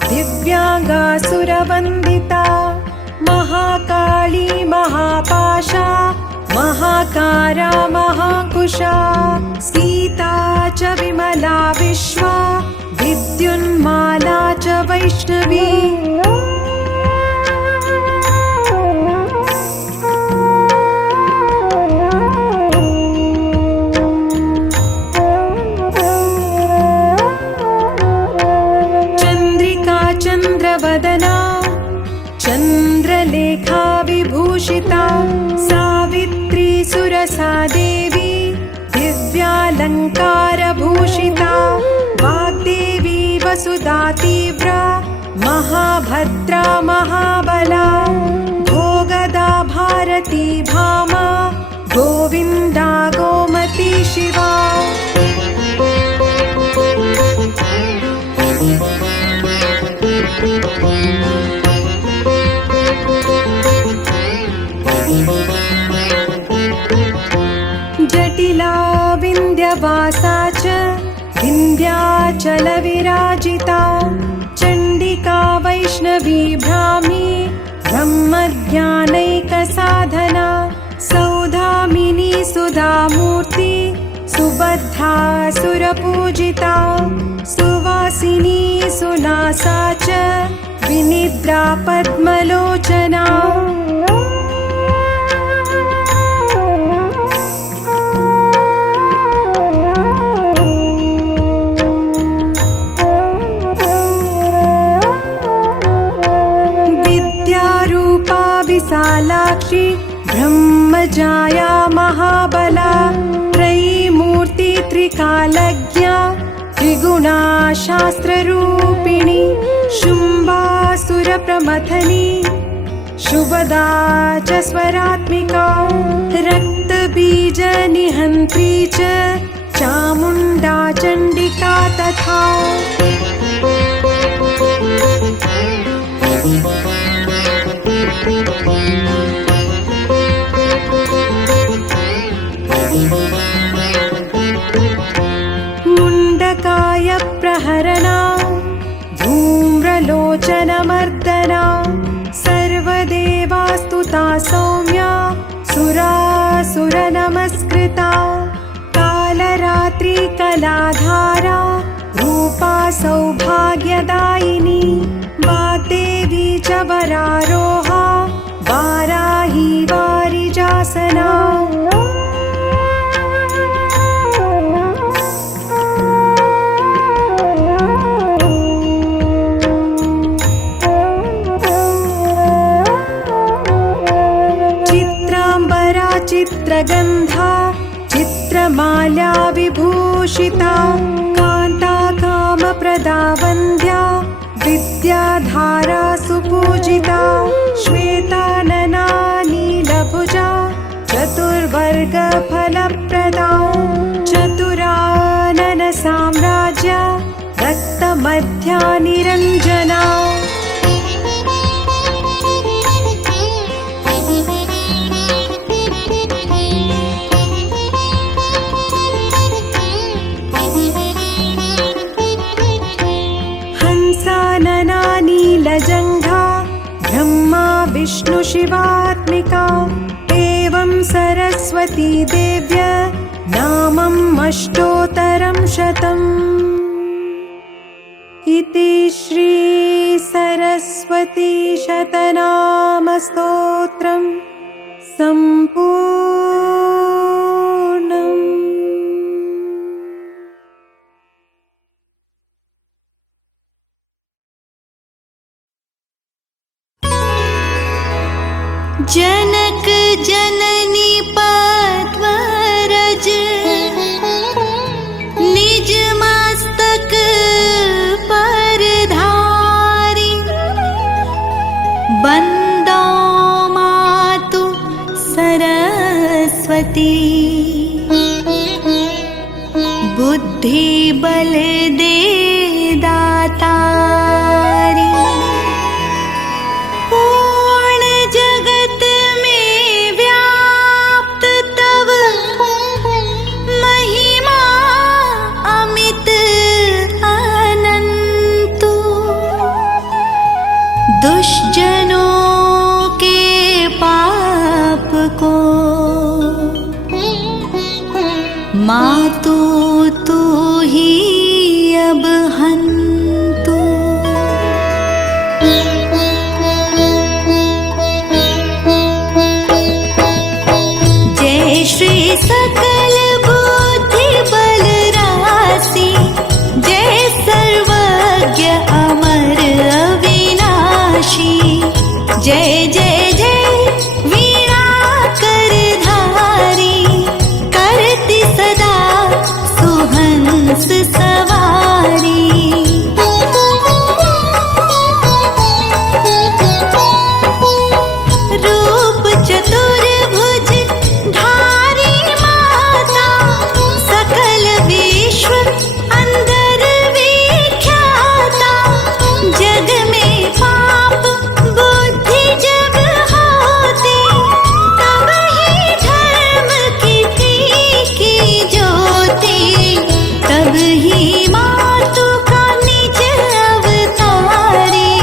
दिव्यांगासुरवन्दिता, महाकाली महापाशा, महाकारा महाकुशा, सीता च विमला विश्वा, विद्युन्माला च वैष्णवी। चन्द्रिका चन्द्रवदना, चन्द्रलेखा विभूषिता, सावित्री सुरसा देवी, दिव्या सर्वालङ्कारभूषिता वाग्देवी वसुधा तीव्रा महाभद्रा महाबला भोगदा भारती भामा गोविन्दा गोमती शिवा जटिला विन्ध्यवासा च विन्ध्याचलविराजिता चण्डिका वैष्णवी भ्रामी ब्रह्मज्ञानैकसाधना सौधामिनी सुधामूर्ति सुबद्धा सुरपूजिता सुवासिनी सुनासा च विनिद्रा पद्मलोचना विशालाक्षी ब्रह्मजाया महाबला त्रयीमूर्ति त्रिकालज्ञा त्रिगुणा शास्त्ररूपिणी शुम्भासुरप्रमथनी शुभदा च स्वरात्मिका रक्तबीजनिहन्त्री च चामुण्डा चण्डिका तथा मुण्डकाय प्रहरणा धूम्रलोचनमर्दना सर्वदेवास्तुता सौम्या सुरासुरनमस्कृता कालरात्रि कलाधारा रूपा सौभाग्यदायिनी वाग्देवी च वरारोहा वाराही वारिजासना चित्राम्बरा चित्रगन्धा चित्रमाल्या विभूषिता कान्ता कामप्रदा वन्द्या विद्याधारा सुपूजिता श्वेतानना नीलभुजा चतुर्वर्गफलप्रदा चतुरानन साम्राज्या रक्तमध्या निरञ्जना हंसानना नीलजङ्घा ब्रह्मा विष्णु शिवात्मिका एवं सरस्वती देव्य नामम् अष्टोत्तरं शतम् इति श्री सरस्वती शतनामस्तोत्रम् सम्पूर्णम्। जनक जननी पद्मरज निज मस्तक पर धारी बंदो मातु सरस्वती बुद्धि बल दे दातारी दुष्जनों के पाप को मातु तू ही अब हन्तु। मातु का निज अवतारी,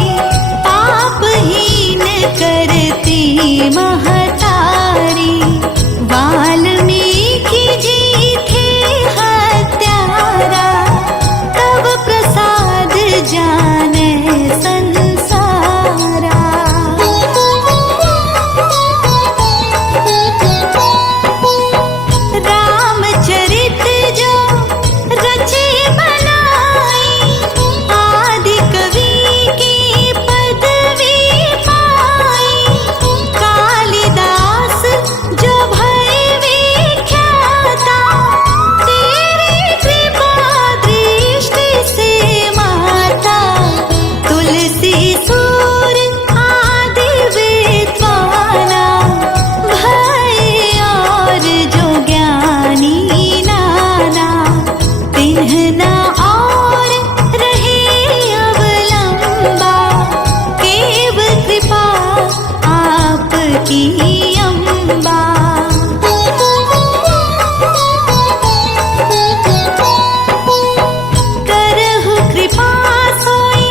पापहीन करती महतारी। वाल्मीकि जी थे हत्यारा, तब प्रसाद जाने संसारा। रामचरित जो रचे बनाई, आदि कवि की पदवी पाई। कालिदास जो भय विख्याता, तेरी कृपा दृष्टि से माता। तुलसी सूर आदि विद्वाना, भय और जो ज्ञानी नाना। तिन्हना और रहे अवलंबा, केवल कृपा आपकी अम्बा। करहु कृपा सोई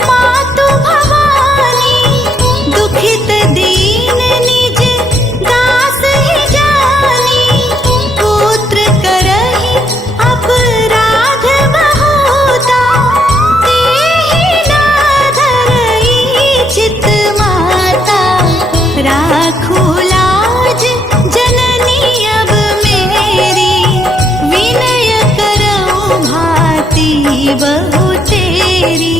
मातु भवानी, दुखित दीन निज दास ही जानी। पुत्र करहि अपराध बहुता, तेहि ना धरई चित माता। राखू लाज जननी अब मेरी, विनय करऊं भांति बहु तेरी।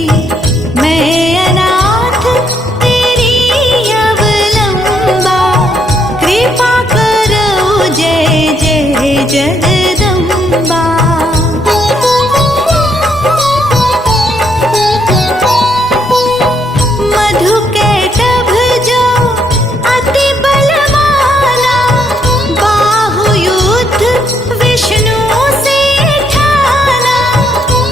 मैं अनाथ तेरी अवलंबा, कृपा करऊं जय जय जगदम्बा। मधु कैटभ जो अति बलवाना, बाहु युद्ध विष्णु से ठाना।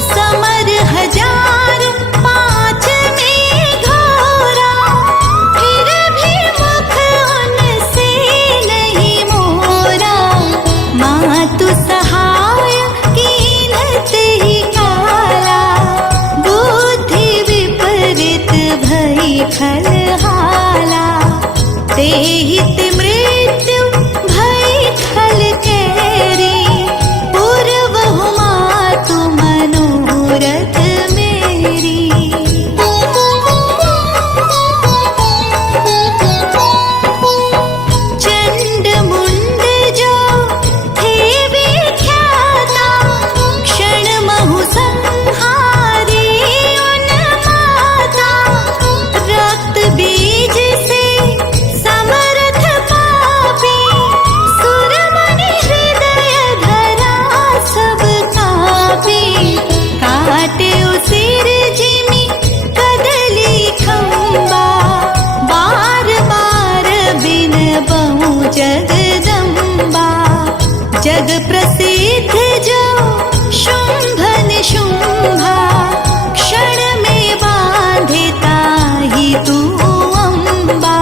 समर हजार पाँच में घोरा, फिर भी मुख उनसे नहीं मोरा। मातु सहाय कीन्हते ही काला, बुद्धि विपरीत भई खलहाला। तेहित मृत्यु भई खल केरी, पूर्वहु मातु मनोरथ मेरी। चंड मुंड जो थे विख्याता, क्षण महु संहारी उन माता। रक्त बीज से समर्थ पापी, सुरमणि हृदय धरा सब कापी। काटे सिर जिमि कदली खंबा, बार बार बिनबहु जगदम्बा। जग प्रसिद्ध जो शुंभ निशुंभा, क्षण में बांधे ताहि तू अम्बा।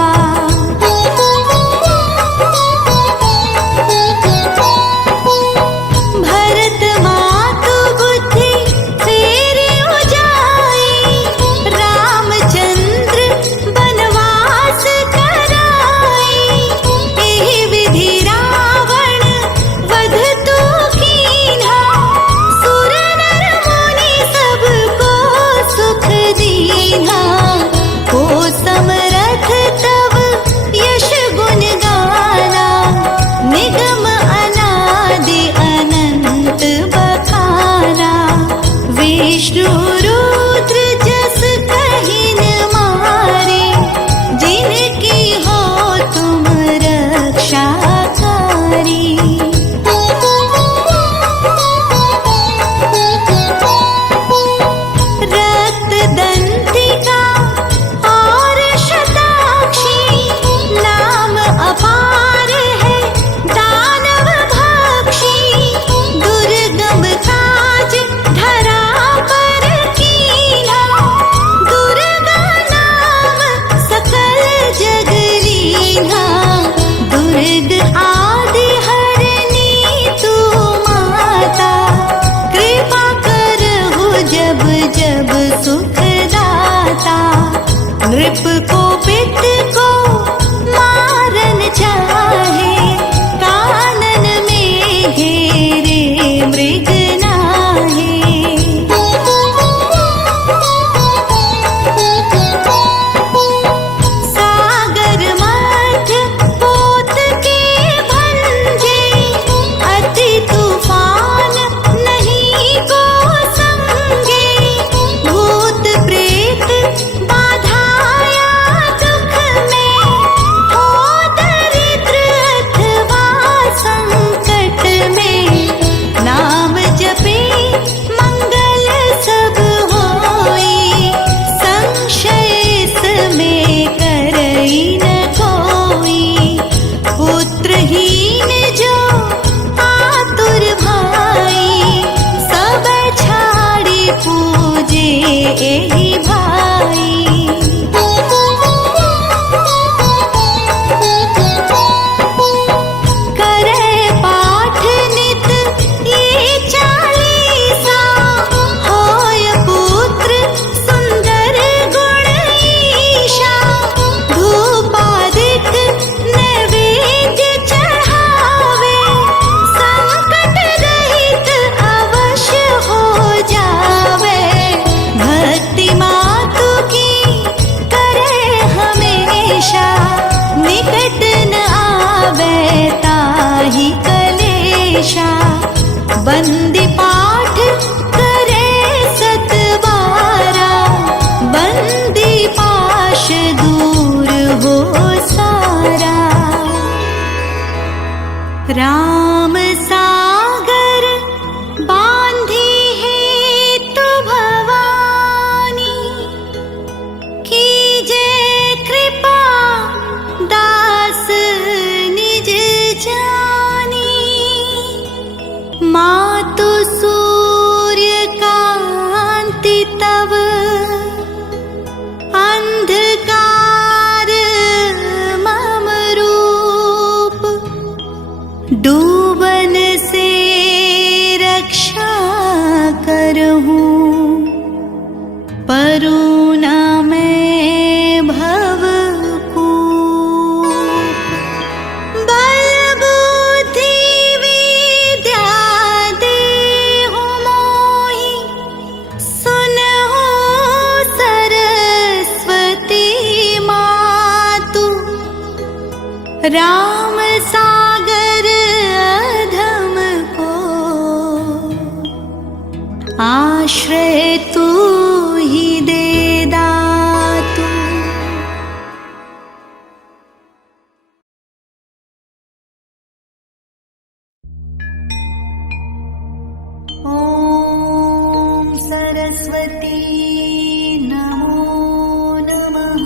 भरत मातु बुद्धि फेरि उजाई, रामचंद्र बनवास कराई। एहि विधि रावण वध तू कीन्हा, सुर नर मुनि सबको सुख दीन्हा। हो समरथ तब यश गुण गाना, निगम अनादि अनंत बखाना। विष्णु रुद्र जस कहि न मारे, जिनकी हो तुम रक्षाकारी। रक्त दंतिका और शताक्षी, नाम अपार है दानव भक्षी। दुर्गम काज धरा पर राम सागर बांधी हेतु भवानी, कीजे कृपा दास निज जानी। मातु सूर्य कांति तव अंधकार मम रूप, डूबन से रक्षा करहूँ, परुना मैं भवकूप। बल बुद्धि विद्या देहु मोहि, सुनहु सरस्वती मातु। राम सागर अधम को आश्रय तू ही दे दातु। ओम सरस्वती नमो नमः।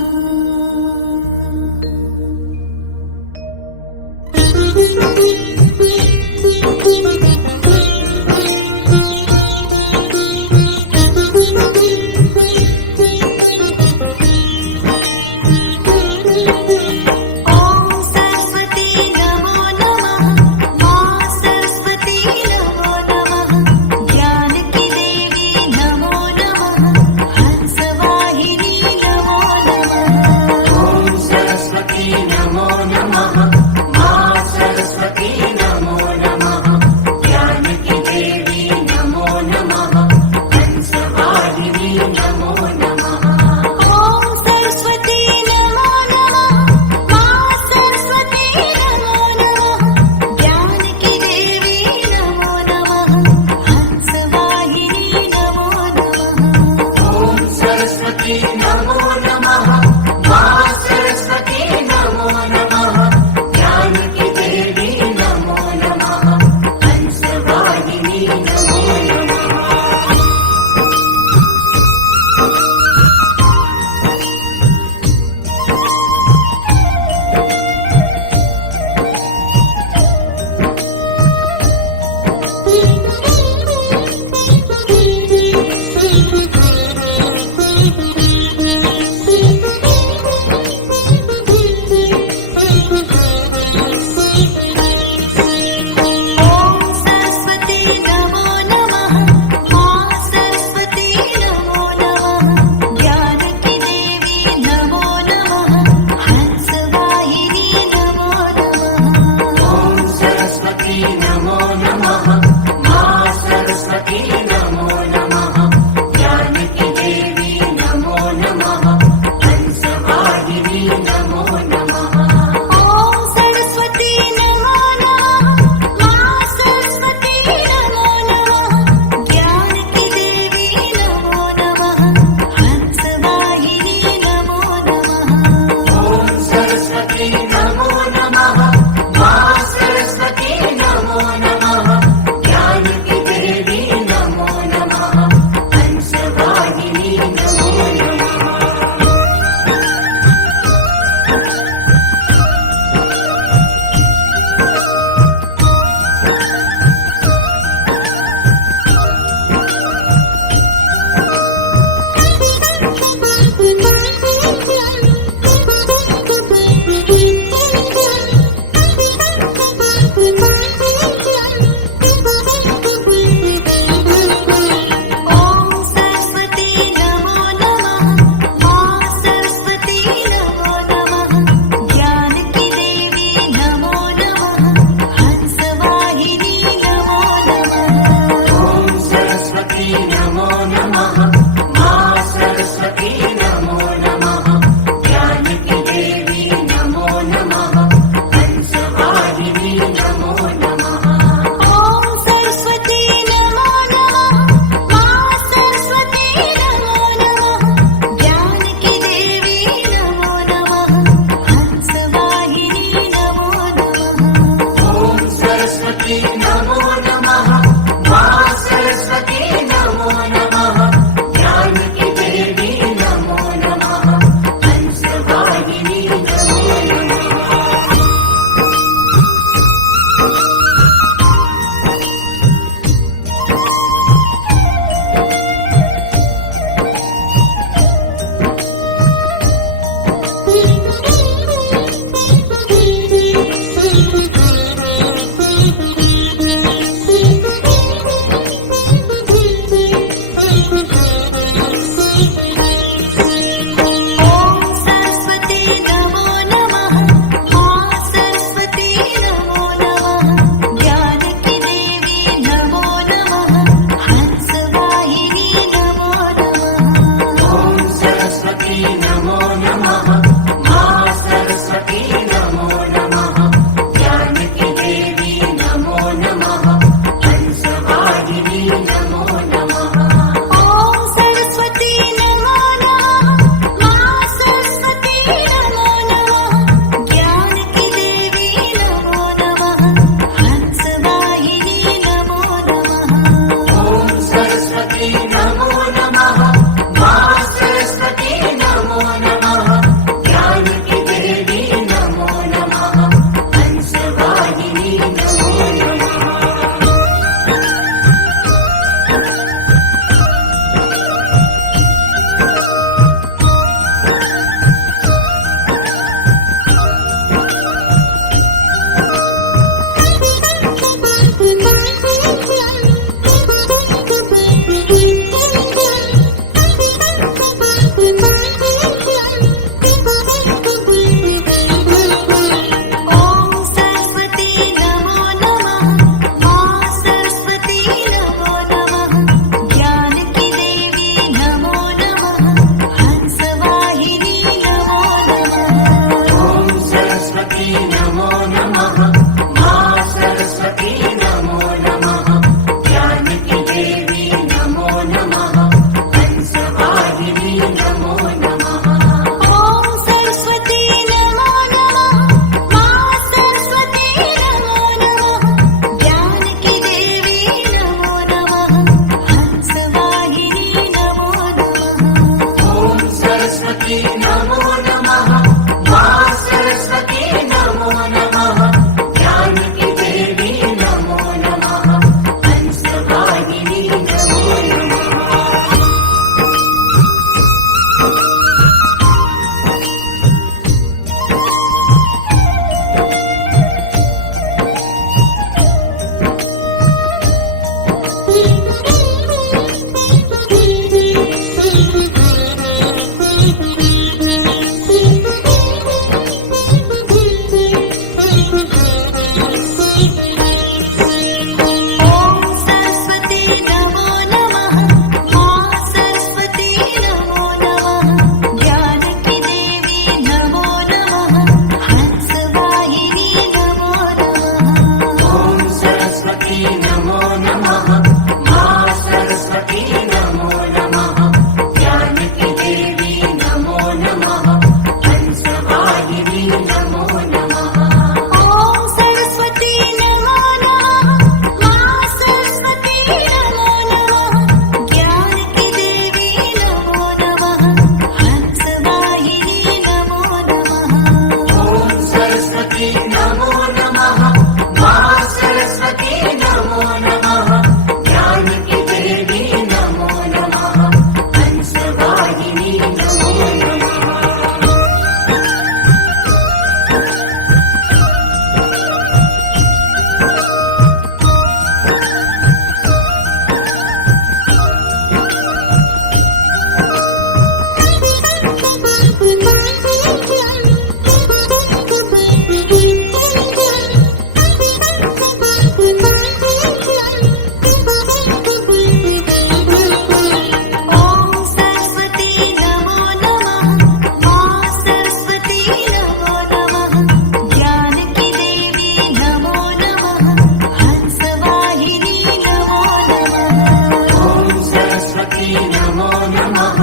सरस्वती नमो नमः,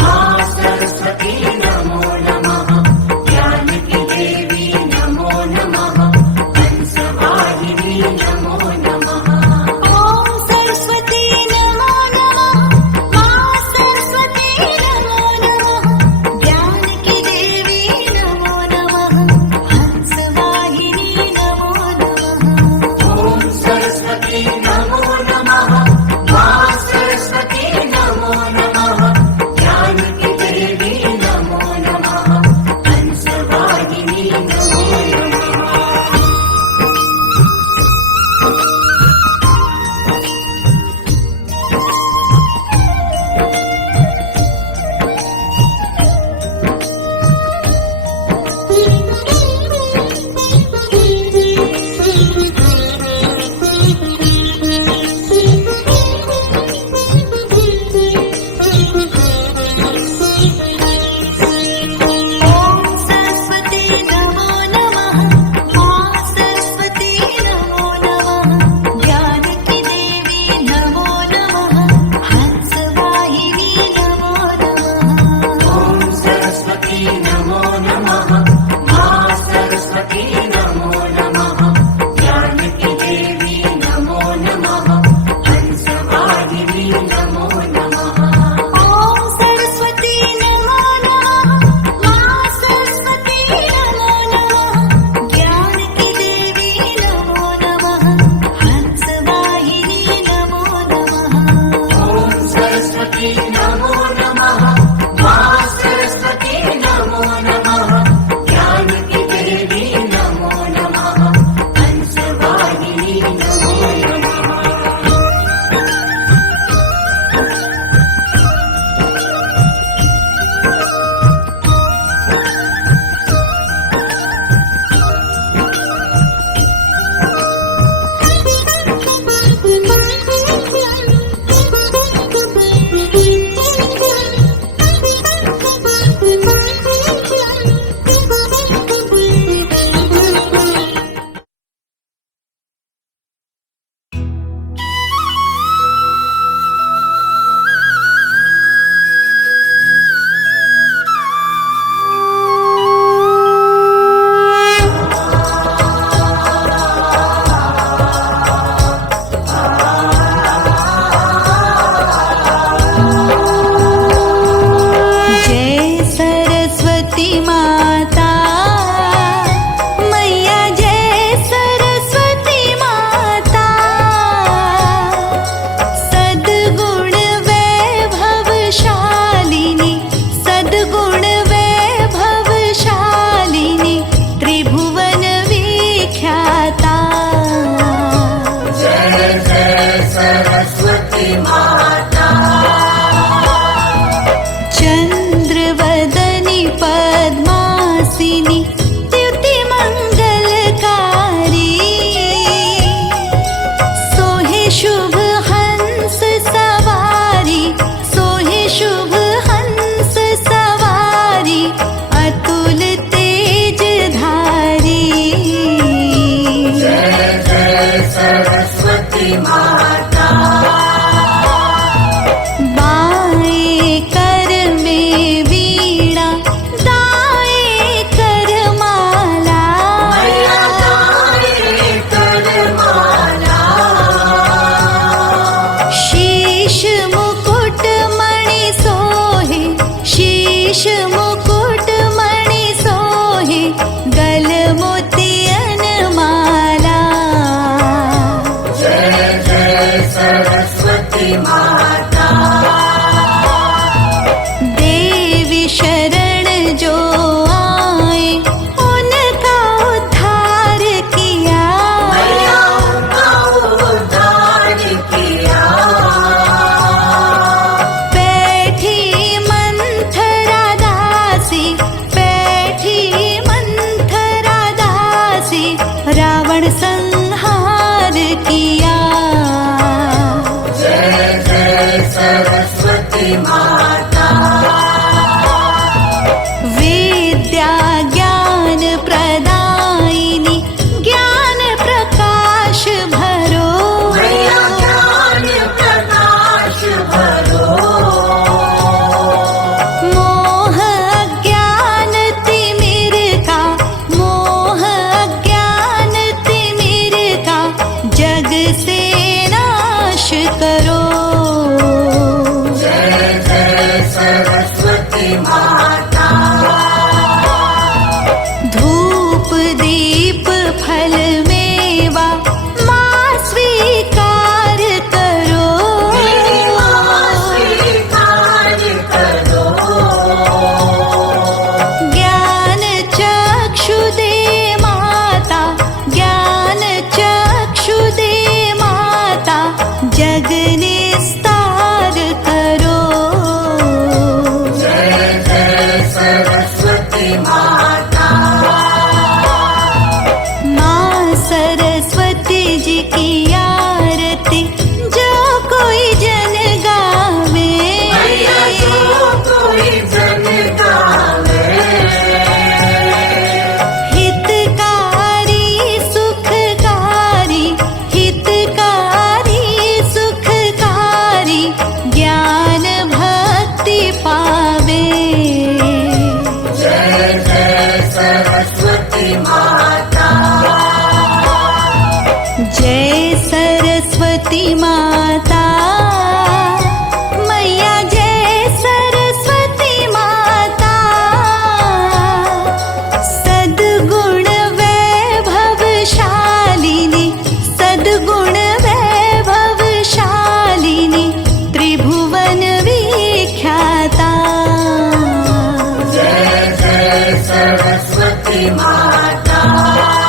माँ सरस्वती नमो नमः, ज्ञान की देवी नमो नमः, हंसवाहिनी नमो नमः। ॐ सरस्वती नमो नमः, माँ सरस्वती नमो नमः, ज्ञान की देवी नमो नमः, हंसवाहिनी नमो नमः। ॐ सरस्वती नमो नमः, माँ सरस्वती नमो नमः, ज्ञान की देवी नमो नमः, हंसवाहिनी नमो नमः। ॐ सरस्वती नमो नमः, माँ सरस्वती नमो नमः, ज्ञान की देवी नमो नमः, हंसवाहिनी नमो नमः। ॐ सरस्वती नमो नमः, माँ सरस्वती नमो नमः, ज्ञान की देवी नमो नमः, हंसवाहिनी नमो नमः। ॐ सरस्वती नमो नमः, माँ सरस्वती नमो नमः, ज्ञान की देवी नमो नमः, हंसवाहिनी नमो नमः। ॐ सरस्वती नमो नमः, माँ सरस्वती नमो नमः, ज्ञान की देवी नमो नमः, हंसवाहिनी नमो नमः। जय सरस्वती माता मैया, जय सरस्वती माता। सद्गुण वैभवशालिनी, सद्गुण वैभवशालिनी, त्रिभुवन विख्याता। जय जय सरस्वती माता, चन्द्रवदनी पद्मासिनी, द्युतिमङ्गलकारी, सोहे शुभ हंस सवारी, सोहे शुभ हंस सवारी, अतुल तेजधारी। जय जय सरस्वती माता, बाएं कर में वीणा, दाएं कर माला, मैया गाए करमाला। शीश मुकुट मणि सोहे, शीश मुकुट मणि सोहे, गल मोतियन माला। जय जय सरस्वती माता, देवी शरण जो आए, उनका उद्धार किया। मैया उनका उद्धार किया। बैठी मंथरा दासी, बैठी मंथरा दासी, रावण संहार किया। जय जय सरस्वती माता, विद्या ज्ञान प्रदायिनी, ज्ञान प्रकाश भरो। मैया ज्ञान प्रकाश भरो। माता